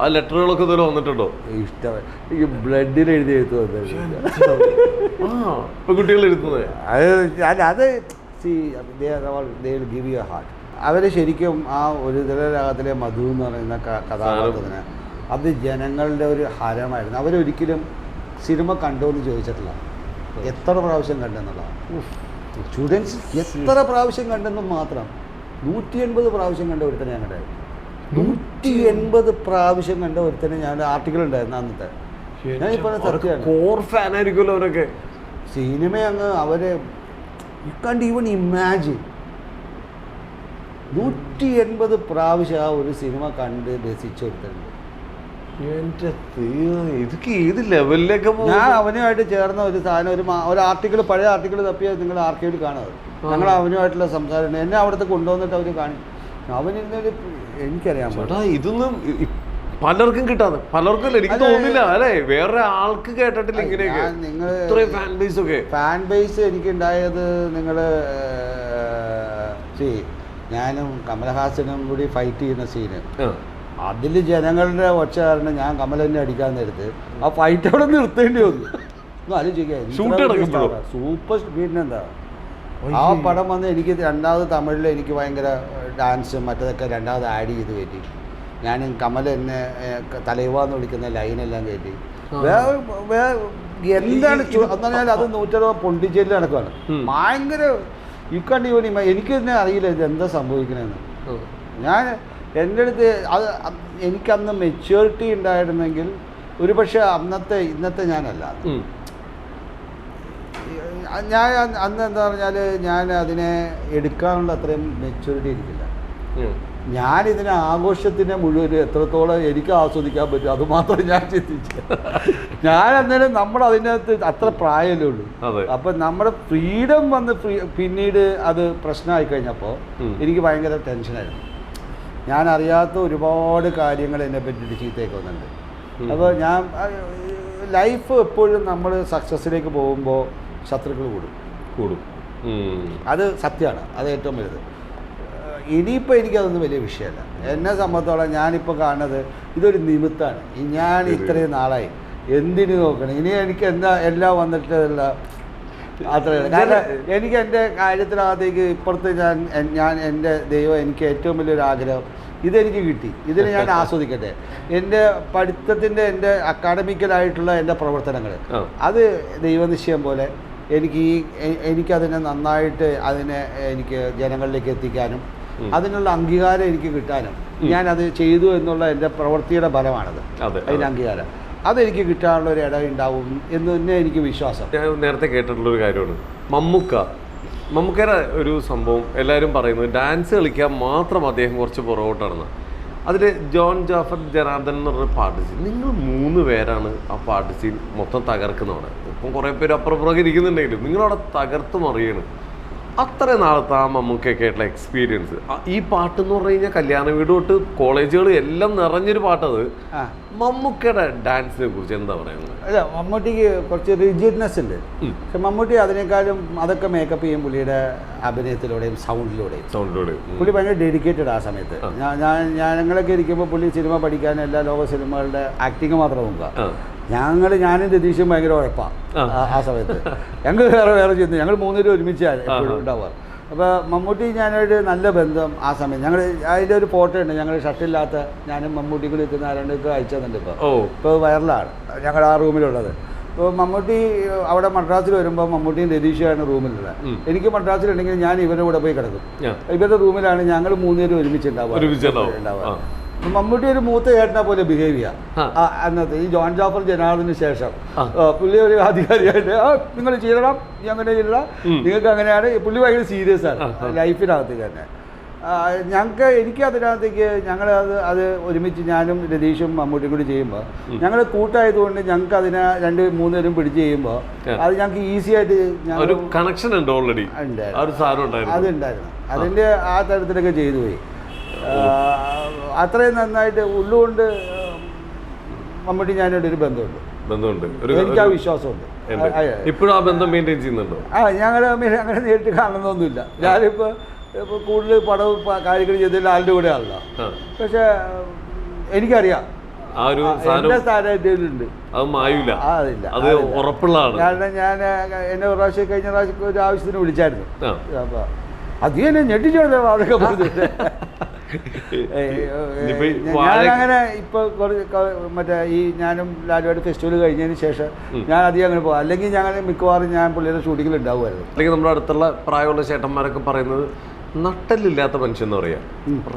ആ ലെറ്ററുകളൊക്കെ ഇതുവരെ വന്നിട്ടുണ്ടോ? ഇഷ്ടമായി. എനിക്ക് ബ്ലഡിൽ എഴുതി എഴുത്തു വന്നത് കുട്ടികൾ എഴുതുന്നത് അത് ഗിവ് യു ഹാർട്ട്. അവർ ശരിക്കും ആ ഒരു രാഗത്തിലെ മധു എന്ന് പറയുന്ന കഥാപാത്രത്തിന് അത് ജനങ്ങളുടെ ഒരു ഹരമായിരുന്നു. അവരൊരിക്കലും സിനിമ കണ്ടോ എന്ന് ചോദിച്ചിട്ടില്ല, എത്ര പ്രാവശ്യം കണ്ടെന്നുള്ളതാണ്. സ്റ്റുഡൻസ് എത്ര പ്രാവശ്യം കണ്ടെന്നും മാത്രം 180 പ്രാവശ്യം കണ്ട ഒരുത്തനെ ഞാൻ കണ്ടായിരുന്നു. 180 പ്രാവശ്യം കണ്ട ഒരുത്തനെ ഞാൻ ആർട്ടിക്കിൾ ഉണ്ടായിരുന്നു അന്നത്തെ. ഞാനിപ്പോൾ ഫാനായിരിക്കുമല്ലോ അവരൊക്കെ. സിനിമ അങ്ങ് അവരെ യു കാൻറ്റ് ഈവൻ ഇമാജിൻ. 180 പ്രാവശ്യം ആ ഒരു സിനിമ കണ്ട് രസിച്ചെടുത്തിട്ടുണ്ട്. ഇതൊക്കെ ഏത് ലെവലിലേക്ക് ഞാൻ അവനുമായിട്ട് ചേർന്ന ഒരു സാധനം, ഒരു ആർട്ടിക്കിൾ, പഴയ ആർട്ടിക്കിൾ തപ്പിയാൽ നിങ്ങൾ ആർക്കൈവിൽ കാണുന്നത്. ഞങ്ങൾ അവനുമായിട്ടുള്ള സംസാരം എന്നെ അവിടുത്തെ കൊണ്ടുവന്നിട്ട് അവർ കാണിച്ചു. അവനിരുന്നൊരു എനിക്കറിയാം ഇതൊന്നും പലർക്കും കിട്ടാതെ, പലർക്കും എനിക്ക് തോന്നില്ല അല്ലേ, വേറെ ആൾക്ക് കേട്ടിട്ടില്ല ഇങ്ങനെയൊക്കെ. നിങ്ങൾ ഫാൻ ബേസ് എനിക്കുണ്ടായത് നിങ്ങൾ ഞാനും കമലഹാസനും കൂടി ഫൈറ്റ് ചെയ്യുന്ന സീന്, അതിൽ ജനങ്ങളുടെ ഒച്ച കാരണം ഞാൻ കമലെന്നെ അടിക്കാൻ നേരത്ത് ആ ഫൈറ്റ് അവിടെ നിർത്തേണ്ടി വന്നു. സൂപ്പർ സ്പീഡിനെന്താ ആ പടം വന്ന് എനിക്ക് രണ്ടാമത് തമിഴിൽ എനിക്ക് ഭയങ്കര ഡാൻസും മറ്റതൊക്കെ രണ്ടാമത് ആഡ് ചെയ്ത് കയറ്റി. ഞാൻ കമൽ എന്നെ തലയുവാന്ന് വിളിക്കുന്ന ലൈനെല്ലാം കയറ്റി. എന്താണ് എന്ന് പറഞ്ഞാൽ അത് 160 പൊണ്ടിച്ചേരിൽ നടക്കുകയാണ്. ഭയങ്കര യുക്കാണ്ട് ഈവൻ എനിക്ക് തന്നെ അറിയില്ല ഇത് എന്താ സംഭവിക്കണമെന്ന്. ഞാൻ എൻ്റെ അടുത്ത് അത് എനിക്കന്ന് മെച്യൂരിറ്റി ഉണ്ടായിരുന്നെങ്കിൽ ഒരു പക്ഷേ ഇന്നത്തെ ഞാനല്ല. ഞാൻ അന്ന് എന്താ പറഞ്ഞാൽ ഞാൻ അതിനെ എടുക്കാനുള്ള അത്രയും മെച്യൂരിറ്റി എനിക്കില്ല. ഞാനിതിനെ ആഘോഷത്തിനെ മുഴുവൻ എത്രത്തോളം എനിക്ക് ആസ്വദിക്കാൻ പറ്റും അതുമാത്രം ഞാൻ ചിന്തിച്ചു. ഞാൻ അന്നേരം നമ്മളതിനകത്ത് അത്ര പ്രായമല്ലേ ഉള്ളൂ. അപ്പം നമ്മുടെ ഫ്രീഡം വന്ന് പിന്നീട് അത് പ്രശ്നമായി കഴിഞ്ഞപ്പോൾ എനിക്ക് ഭയങ്കര ടെൻഷനായിരുന്നു. ഞാൻ അറിയാത്ത ഒരുപാട് കാര്യങ്ങൾ എന്നെ പറ്റിയിട്ട് ചീത്തയൊക്കെ വന്നിട്ടുണ്ട്. അപ്പോൾ ഞാൻ ലൈഫ് എപ്പോഴും നമ്മൾ സക്സസ്സിലേക്ക് പോകുമ്പോൾ ശത്രുക്കൾ കൂടും. അത് സത്യമാണ്, അത് ഏറ്റവും വലുത്. ഇനിയിപ്പോൾ എനിക്കതൊന്നും വലിയ വിഷയമല്ല. എന്നെ സംബന്ധിച്ചോളം ഞാനിപ്പോൾ കാണുന്നത് ഇതൊരു നിമിത്തമാണ്. ഞാൻ ഇത്രയും നാളായി എന്തിനു നോക്കണം, ഇനി എനിക്ക് എല്ലാം വന്നിട്ടുള്ള അത്രയാണ്. കാരണം എനിക്ക് എൻ്റെ കാര്യത്തിനകത്തേക്ക് ഇപ്പുറത്ത് ഞാൻ എൻ്റെ ദൈവം എനിക്ക് ഏറ്റവും വലിയൊരു ആഗ്രഹം ഇതെനിക്ക് കിട്ടി, ഇതിനെ ഞാൻ ആസ്വദിക്കട്ടെ. എൻ്റെ പഠിത്തത്തിൻ്റെ എൻ്റെ അക്കാഡമിക്കലായിട്ടുള്ള എൻ്റെ പ്രവർത്തനങ്ങൾ അത് ദൈവനിശ്ചയം പോലെ എനിക്കതിനെ നന്നായിട്ട് എനിക്ക് ജനങ്ങളിലേക്ക് എത്തിക്കാനും അതിനുള്ള അംഗീകാരം എനിക്ക് കിട്ടാനും ഞാനത് ചെയ്തു എന്നുള്ള എൻ്റെ പ്രവൃത്തിയുടെ ഫലമാണത്. അതിൻ്റെ അംഗീകാരം അതെനിക്ക് കിട്ടാനുള്ള ഒരു ഇടം ഉണ്ടാവും എന്ന് തന്നെ എനിക്ക് വിശ്വാസം. ഞാൻ നേരത്തെ കേട്ടിട്ടുള്ളൊരു കാര്യമാണ് മമ്മൂക്കയുടെ ഒരു സംഭവം എല്ലാവരും പറയുന്നത് ഡാൻസ് കളിക്കാൻ മാത്രം അദ്ദേഹം കുറച്ച് പുറകോട്ടാണെന്ന്. അതിൽ ജോൺ ജാഫർ ജനാർദ്ദൻ എന്ന് പറഞ്ഞ പാട്ട് സീൻ, നിങ്ങൾ 3 പേരാണ് ആ പാട്ട് സീൻ മൊത്തം തകർക്കുന്നവിടെ. ഇപ്പം കുറേ പേര് അപ്പുറപ്പുറമൊക്കെ ഇരിക്കുന്നുണ്ടെങ്കിലും നിങ്ങളവിടെ തകർത്ത് മറിയാണ്. അത്ര നാളത്തെ ആ മമ്മൂക്കൊക്കെ ആയിട്ടുള്ള എക്സ്പീരിയൻസ്, ഈ പാട്ട് എന്ന് പറഞ്ഞു കഴിഞ്ഞാൽ കല്യാണ വീട് തൊട്ട് കോളേജുകൾ എല്ലാം നിറഞ്ഞൊരു പാട്ടത്. മമ്മൂക്കയുടെ ഡാൻസിനെ കുറിച്ച് എന്താ പറയുന്നത്? അല്ല, മമ്മൂട്ടിക്ക് കുറച്ച് റിജിഡ്നെസ് ഉണ്ട്. പക്ഷെ മമ്മൂട്ടി അതിനേക്കാളും അതൊക്കെ മേക്കപ്പ് ചെയ്യും പുള്ളിയുടെ അഭിനയത്തിലൂടെയും സൗണ്ടിലൂടെയും. പുള്ളി ഭയങ്കര ഡെഡിക്കേറ്റഡ് ആ സമയത്ത്. ഞങ്ങളൊക്കെ ഇരിക്കുമ്പോൾ പുള്ളി സിനിമ പഠിക്കാൻ എല്ലാ ലോക സിനിമകളുടെ ആക്ടിങ് മാത്രം നോക്കുക. ഞാനും രതീഷും ഭയങ്കര ഉഴപ്പാണ് ആ സമയത്ത്. ഞങ്ങൾ വേറെ ചെയ്യുന്നു, ഞങ്ങൾ മൂന്നുപേരും ഒരുമിച്ചാണ് എപ്പോഴും ഉണ്ടാവുക. അപ്പോൾ മമ്മൂട്ടി ഞാനായിട്ട് നല്ല ബന്ധം ആ സമയം. ഞങ്ങൾ അതിൻ്റെ ഒരു ഫോട്ടോ ഉണ്ട്, ഞങ്ങൾ ഷർട്ടില്ലാത്ത ഞാനും മമ്മൂട്ടി കൂടി നിൽക്കുന്ന ആരാണ്ടൊക്കെ അയച്ചു തന്നിട്ടുണ്ട്. ഇപ്പോൾ വൈറലാണ് ഞങ്ങൾ ആ റൂമിലുള്ളത്. ഇപ്പോൾ മമ്മൂട്ടി അവിടെ മദ്രാസിൽ വരുമ്പോൾ മമ്മൂട്ടിയും രതീഷുമാണ് റൂമിലുള്ളത്. എനിക്ക് മദ്രാസിലുണ്ടെങ്കിൽ ഞാൻ ഇവരുടെ കൂടെ പോയി കിടക്കും. ഇവരുടെ റൂമിലാണ് ഞങ്ങൾ മൂന്നുപേരും ഒരുമിച്ചുണ്ടാവുക. മമ്മൂട്ടി ഒരു മൂത്ത ചേട്ടനെ പോലെ ബിഹേവ് ചെയ്യാം അന്നത്തെ ഈ ജോൺ ജാഫർ ജനാർദ്ദന് ശേഷം. പുള്ളി ഒരു അധികാരിയായിട്ട് നിങ്ങൾ ചെയ്യണം, നീ അങ്ങനെ ചെയ്യണം, നിങ്ങൾക്ക് അങ്ങനെയാണ്. പുള്ളി ഭയങ്കര സീരിയസ് ആണ് ലൈഫിനകത്ത് തന്നെ. എനിക്ക് അതിനകത്തേക്ക് അത് ഒരുമിച്ച് ഞാനും രതീഷും മമ്മൂട്ടിയും കൂടി ചെയ്യുമ്പോൾ ഞങ്ങൾ കൂട്ടായതുകൊണ്ട് ഞങ്ങൾക്ക് അതിനെ മൂന്നുപേരും പിടിച്ച് ചെയ്യുമ്പോൾ അത് ഞങ്ങൾക്ക് ഈസി ആയിട്ട് കണക്ഷൻ ഉണ്ട്. ഓൾറെഡി അതുണ്ടായിരുന്നു. അതിൻ്റെ ആ തരത്തിലൊക്കെ ചെയ്തു പോയി. അത്രയും നന്നായിട്ട് ഉള്ളുകൊണ്ട് മമ്മൂട്ടി ഞാനായിട്ട് ഒരു ബന്ധമുണ്ട്. എനിക്ക് ആ വിശ്വാസമുണ്ട്. ഇപ്പോഴും ആ ബന്ധം മെയിൻറ്റെയിൻ ചെയ്യുന്നുണ്ടോ? ഞങ്ങൾ അങ്ങനെ നേരിട്ട് കാണുന്നൊന്നുമില്ല. ഞാനിപ്പോൾ കൂടുതൽ പടവും കാര്യങ്ങൾ ചെയ്തതിൽ ആളുടെ കൂടെ ആണല്ലോ. പക്ഷെ എനിക്കറിയാം എന്റെ സ്ഥാനത്തുണ്ട്, അത് ഉറപ്പുള്ളതാണ്. കാരണം ഞാൻ എന്നെ കഴിഞ്ഞ പ്രാവശ്യം ഒരു ആവശ്യത്തിന് വിളിച്ചായിരുന്നു. അപ്പൊ അത് തന്നെ ഞെട്ടിച്ചോളൂ അതൊക്കെ പറഞ്ഞിട്ട്. ഞാനങ്ങനെ ഇപ്പൊ മറ്റേ ഈ ഞാനും ലാലുവായിട്ട് ഫെസ്റ്റിവൽ കഴിഞ്ഞതിന് ശേഷം ഞാൻ അധികം അങ്ങനെ പോകാം. അല്ലെങ്കിൽ ഞങ്ങൾ മിക്കവാറും ഞാൻ പുള്ളിയുടെ ഷൂട്ടിങ്ങിൽ ഉണ്ടാവുമായിരുന്നു. അല്ലെങ്കിൽ നമ്മുടെ അടുത്തുള്ള പ്രായമുള്ള ചേട്ടന്മാരൊക്കെ പറയുന്നത് നട്ടലില്ലാത്ത മനുഷ്യൻ എന്ന് പറയാം,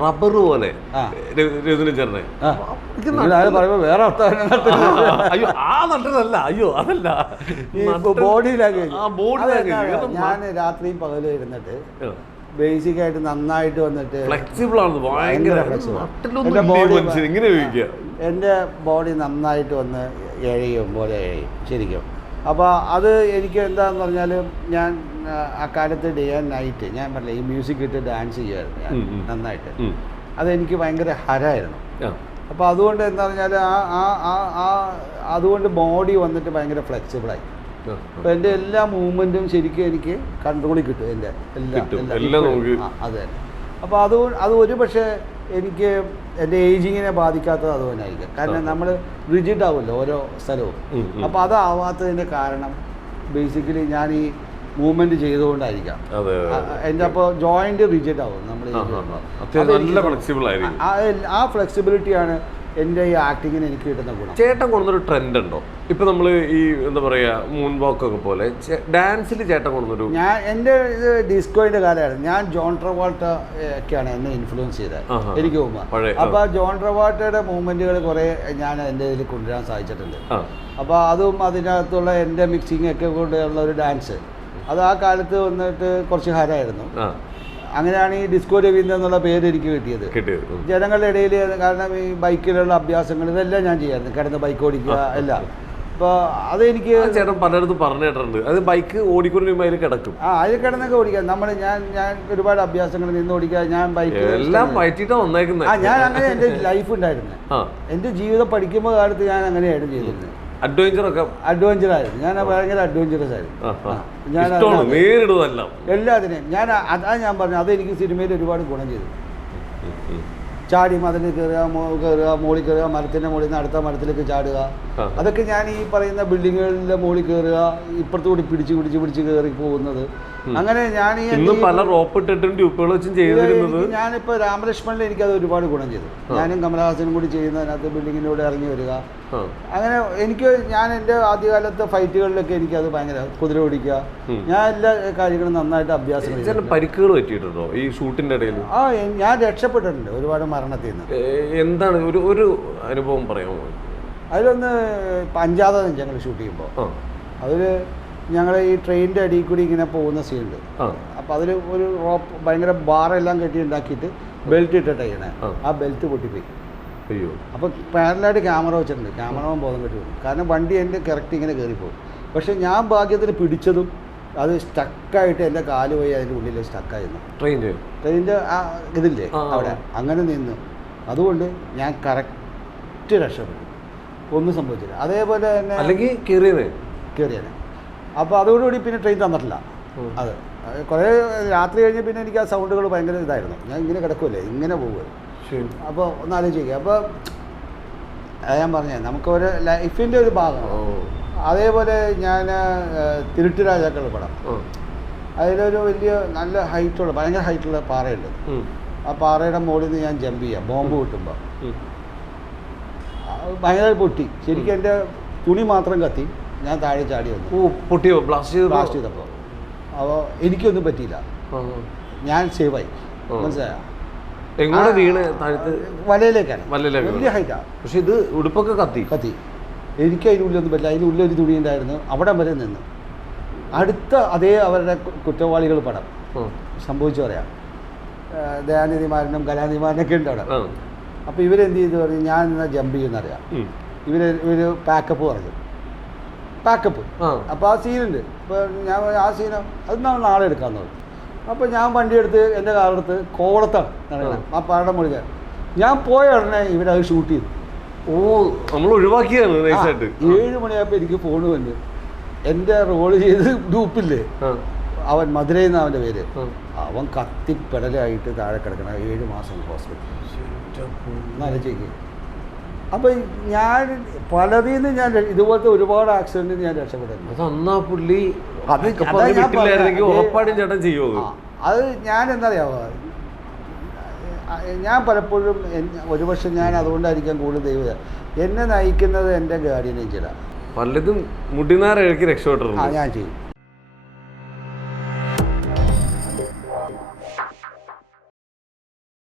റബ്ബർ പോലെ ചേട്ടനെ പറയുമ്പോ വേറെ അയ്യോ ആ നട്ടലല്ല, അയ്യോ അതല്ല, ബോഡി ലാംഗ്വേജ്. ഞാൻ രാത്രിയും പകലും ഇരുന്നിട്ട് ബേസിക് ആയിട്ട് നന്നായിട്ട് വന്നിട്ട് ഫ്ലെക്സിബിൾ ആണ്, ഭയങ്കര എൻ്റെ ബോഡി നന്നായിട്ട് വന്ന് എഴയും പോലെ എഴയും ശരിക്കും. അപ്പോൾ അത് എനിക്ക് എന്താണെന്ന് പറഞ്ഞാൽ ഞാൻ അക്കാലത്ത് ഡേ ആൻഡ് നൈറ്റ് ഞാൻ പറഞ്ഞില്ല ഈ മ്യൂസിക് ഇട്ട് ഡാൻസ് ചെയ്യുമായിരുന്നു ഞാൻ നന്നായിട്ട്. അതെനിക്ക് ഭയങ്കര ഹരമായിരുന്നു. അപ്പോൾ അതുകൊണ്ട് എന്താ പറഞ്ഞാൽ അതുകൊണ്ട് ബോഡി വന്നിട്ട് ഭയങ്കര ഫ്ലെക്സിബിളായി. അപ്പോൾ എൻ്റെ എല്ലാ മൂവ്മെൻറ്റും ശരിക്കും എനിക്ക് കൺട്രോളിൽ കിട്ടും. എൻ്റെ എല്ലാം അതെ. അപ്പോൾ അത് ഒരു പക്ഷേ എനിക്ക് എൻ്റെ ഏജിങ്ങിനെ ബാധിക്കാത്തത് അതുകൊണ്ടായിരിക്കും. കാരണം നമ്മൾ റിജിഡ് ആവുമല്ലോ ഓരോ സ്ഥലവും. അപ്പോൾ അതാവാത്തതിൻ്റെ കാരണം ബേസിക്കലി ഞാൻ ഈ മൂവ്മെൻറ്റ് ചെയ്തുകൊണ്ടായിരിക്കാം. എൻ്റെ അപ്പോൾ ജോയിൻ്റ് റിജിഡ് ആവും നമ്മൾ. ആ ഫ്ലെക്സിബിലിറ്റിയാണ് എൻ്റെ ഈ ആക്ടിങ്ങിന് എനിക്ക് കിട്ടുന്ന ഗുണം. ചേട്ടൻ കൊണ്ടുവന്നൊരു ട്രെൻഡ് ഉണ്ടോ? ഇപ്പം നമ്മൾ ഈ എന്താ പറയുക മൂൺ വാക്കൊക്കെ പോലെ ഡാൻസിൽ ചേട്ടൻ കൊണ്ടുവന്നൊരു എൻ്റെ ഇത് ഡിസ്കോയിൻ്റെ കാലമാണ്. ഞാൻ ജോൺ ട്രവോൾട്ട ഒക്കെയാണ് എന്നെ ഇൻഫ്ലുവൻസ് ചെയ്തത് എനിക്ക് മുമ്പ്. അപ്പോൾ ജോൺ ട്രവോൾട്ടയുടെ മൂവ്മെൻറ്റുകൾ കുറേ ഞാൻ എൻ്റെ ഇതിൽ കൊണ്ടുവരാൻ സാധിച്ചിട്ടുണ്ട്. അപ്പോൾ അതും അതിനകത്തുള്ള എൻ്റെ മിക്സിങ് ഒക്കെ കൊണ്ടുള്ള ഒരു ഡാൻസ് അത് ആ കാലത്ത് വന്നിട്ട് കുറച്ച് ഹരമായിരുന്നു. അങ്ങനെയാണ് ഈ ഡിസ്കോ രവീന്ദ്രൻ എന്നുള്ള പേര് എനിക്ക് കിട്ടിയത് ജനങ്ങളുടെ ഇടയിൽ. കാരണം ഈ ബൈക്കിലുള്ള അഭ്യാസങ്ങൾ ഇതെല്ലാം ഞാൻ ചെയ്യായിരുന്നു, കിടന്ന് ബൈക്ക് ഓടിക്കുക എല്ലാം. അപ്പോൾ അതെനിക്ക് ചേട്ടൻ പലയിടത്തും പറഞ്ഞു കേട്ടിട്ടുണ്ട്. അത് ബൈക്ക് ഓടിക്കൊണ്ടിരിക്കുമ്പോൾ അതിൽ കിടക്കും. അതിൽ കിടന്നൊക്കെ ഓടിക്കാം. ഞാൻ ഒരുപാട് അഭ്യാസങ്ങൾ നിന്ന് ഓടിക്കുക. ഞാൻ ബൈക്ക് എല്ലാം പറ്റിയിട്ടാണ് വന്നേക്കുന്നത്. ഞാൻ അങ്ങനെ എൻ്റെ ലൈഫ് ഉണ്ടായിരുന്നു. എൻ്റെ ജീവിതം പഠിക്കുമ്പോൾ കാലത്ത് ഞാൻ അങ്ങനെയായിരുന്നു ചെയ്തിരുന്നത്. അഡ്വഞ്ചറായിരുന്നു. ഞാൻ ഭയങ്കര അഡ്വഞ്ചറസ് ആയിരുന്നു. ഞാൻ എല്ലാത്തിനെയും അതാണ് ഞാൻ പറഞ്ഞു. അതെനിക്ക് സിനിമയിൽ ഒരുപാട് ഗുണം ചെയ്തു. ചാടി മതിൽ കയറുക, മോളിൽ കയറുക, മരത്തിൻ്റെ മുകളിൽ നിന്ന് അടുത്ത മരത്തിലേക്ക് ചാടുക, അതൊക്കെ ഞാൻ ഈ പറയുന്ന ബിൽഡിങ്ങുകളിലെ മുകളിൽ കയറുക, ഇപ്പുറത്തുകൂടി പിടിച്ച് കയറി പോകുന്നത്. അങ്ങനെ ഞാൻ പല റോപ്പ് ഇട്ടിട്ടും ട്യൂബുകൾ വെച്ചും ചെയ്തിരുന്നത്. ഞാനിപ്പോൾ രാമലക്ഷ്മണിൽ എനിക്കത് ഒരുപാട് ഗുണം ചെയ്തു. ഞാനും കമലഹാസനും കൂടി ചെയ്യുന്നതിനകത്ത് ബിൽഡിങ്ങിലൂടെ ഇറങ്ങി വരിക. അങ്ങനെ ഞാൻ എൻ്റെ ആദ്യകാലത്തെ ഫൈറ്റുകളിലൊക്കെ എനിക്കത് ഭയങ്കര കുതിര ഓടിക്കുക, ഞാൻ എല്ലാ കാര്യങ്ങളും നന്നായിട്ട് അഭ്യാസം. പരിക്കുകൾ പറ്റിയിട്ടുണ്ടോ ഈ ഷൂട്ടിൻ്റെ ഇടയിൽ? ഞാൻ രക്ഷപ്പെട്ടിട്ടുണ്ട് ഒരുപാട് മരണത്തിൽ നിന്ന്. എന്താണ് ഒരു അനുഭവം പറയാമോ? അതിലൊന്ന് പഞ്ചാത ഞങ്ങൾ ഷൂട്ട് ചെയ്യുമ്പോൾ അതിൽ ഞങ്ങൾ ഈ ട്രെയിനിൻ്റെ അടിയിൽ കൂടി ഇങ്ങനെ പോകുന്ന സീനുണ്ട്. അപ്പോൾ അതിൽ ഒരു റോപ്പ് ഭയങ്കര ബാറെല്ലാം കെട്ടി ഉണ്ടാക്കിയിട്ട് ബെൽറ്റ് ഇട്ടിട്ട് ചെയ്യണേ. ആ ബെൽറ്റ് പൊട്ടിപ്പോയി. അയ്യോ. അപ്പോൾ പാരലായിട്ട് ക്യാമറ വെച്ചിട്ടുണ്ട്. ക്യാമറമാൻ ബോധം കെട്ടി പോകും. കാരണം വണ്ടി എൻ്റെ കറക്റ്റ് ഇങ്ങനെ കയറിപ്പോകും. പക്ഷേ ഞാൻ ഭാഗ്യത്തിന് പിടിച്ചതും അത് സ്റ്റക്കായിട്ട് എൻ്റെ കാല് പോയി അതിൻ്റെ ഉള്ളിൽ സ്റ്റക്കായിരുന്നു. ട്രെയിനിൻ്റെ ഇതില്ലേ അവിടെ അങ്ങനെ നിന്ന്. അതുകൊണ്ട് ഞാൻ കറക്റ്റ് രക്ഷപ്പെട്ടു, ഒന്നും സംഭവിച്ചില്ല. അതേപോലെ തന്നെ അല്ലെങ്കിൽ കയറിയാണ്. അപ്പോൾ അതോടുകൂടി പിന്നെ ട്രെയിൻ തന്നിട്ടില്ല. അത് കുറേ രാത്രി കഴിഞ്ഞ് പിന്നെ എനിക്ക് ആ സൗണ്ടുകൾ ഭയങ്കര ഇതായിരുന്നു. ഞാൻ ഇങ്ങനെ കിടക്കുമല്ലേ, ഇങ്ങനെ പോകുമല്ലോ. അപ്പോൾ ഒന്ന് ആലോചിക്കുക. അപ്പോൾ ഞാൻ പറഞ്ഞേ നമുക്ക് ഒരു ലൈഫിൻ്റെ ഒരു ഭാഗമാണ്. അതേപോലെ ഞാൻ തിരുട്ട് രാജാക്കളുടെ പടം, അതിലൊരു വലിയ നല്ല ഹൈറ്റുള്ള ഭയങ്കര ഹൈറ്റുള്ള പാറയുണ്ട്. ആ പാറയുടെ മുകളിൽ നിന്ന് ഞാൻ ജമ്പ് ചെയ്യാം ബോംബ് കിട്ടുമ്പോൾ. ഭയങ്കര പൊട്ടി, ശരിക്കും എൻ്റെ തുണി മാത്രം കത്തി. ഞാൻ താഴെ ചാടി വന്നു. പൊട്ടിയോ? ബ്ലാസ്റ്റ് ചെയ്തപ്പോൾ. അപ്പോൾ എനിക്കൊന്നും പറ്റിയില്ല, ഞാൻ സേവായി. മനസ്സിലായോ? എങ്ങോട്ട് വീണ്? താഴത്ത് വലയിലേക്കാണ്, വലിയ ഹൈറ്റാണ്. പക്ഷെ ഇത് ഉടുപ്പൊക്കെ കത്തി. എനിക്ക് അതിൻ്റെ ഉള്ളിലൊന്നും പറ്റില്ല. അതിൻ്റെ ഉള്ളിലൊരു തുണി ഉണ്ടായിരുന്നു, അവിടെ വരെ നിന്ന്. അടുത്ത അതേ അവരുടെ കുറ്റവാളികൾ പടം സംഭവിച്ചു പറയാം. ദയാനിധിമാരനും കലാനിധിമാരനൊക്കെ ഉണ്ട് അവിടെ. അപ്പോൾ ഇവരെന്ത് ചെയ്തു പറഞ്ഞു, ഞാൻ എന്നാൽ ജമ്പ് ചെയ്യുന്നറിയാം. ഇവർ പാക്കപ്പ് പറഞ്ഞു, പാക്കപ്പ്. അപ്പോൾ ആ സീനുണ്ട്. അപ്പോൾ ഞാൻ ആ സീന് അത് നമ്മൾ നാളെ എടുക്കാമെന്ന് പറഞ്ഞു. അപ്പോൾ ഞാൻ വണ്ടി എടുത്ത് എൻ്റെ കാറെടുത്ത് കോവളത്താണ് നടക്കണം, ആ പാടം മുഴുവൻ. ഞാൻ പോയ ഉടനെ ഇവരത് ഷൂട്ട് ചെയ്തു. നമ്മൾ ഒഴിവാക്കിയാണ്. 7 മണിയായപ്പോൾ എനിക്ക് ഫോണ് വന്നു. എൻ്റെ റോള് ചെയ്ത് ഡൂപ്പില്ലേ, അവൻ മധുരയിൽ നിന്ന് അവൻ്റെ പേര്, അവൻ കത്തിപ്പെടലായിട്ട് താഴെ കിടക്കണം. 7 മാസം ഹോസ്പിറ്റൽ. എന്നാലോചിക്ക്. അപ്പോൾ ഞാൻ പലതിൽ നിന്ന് ഞാൻ ഇതുപോലത്തെ ഒരുപാട് ആക്സിഡൻറ്റിൽ ഞാൻ രക്ഷപ്പെടുന്നു. അത് ഞാൻ എന്താ അറിയാമോ, ഞാൻ പലപ്പോഴും ഒരുപക്ഷെ ഞാൻ അതുകൊണ്ടായിരിക്കാം കൂടുതൽ ദൈവം എന്നെ നയിക്കുന്നത് എൻ്റെ ഗാർഡിയൻ ഏഞ്ചലാണ്. പലതും മുടിനാരഴക്കി രക്ഷപ്പെട്ടു ഞാൻ ചെയ്യും.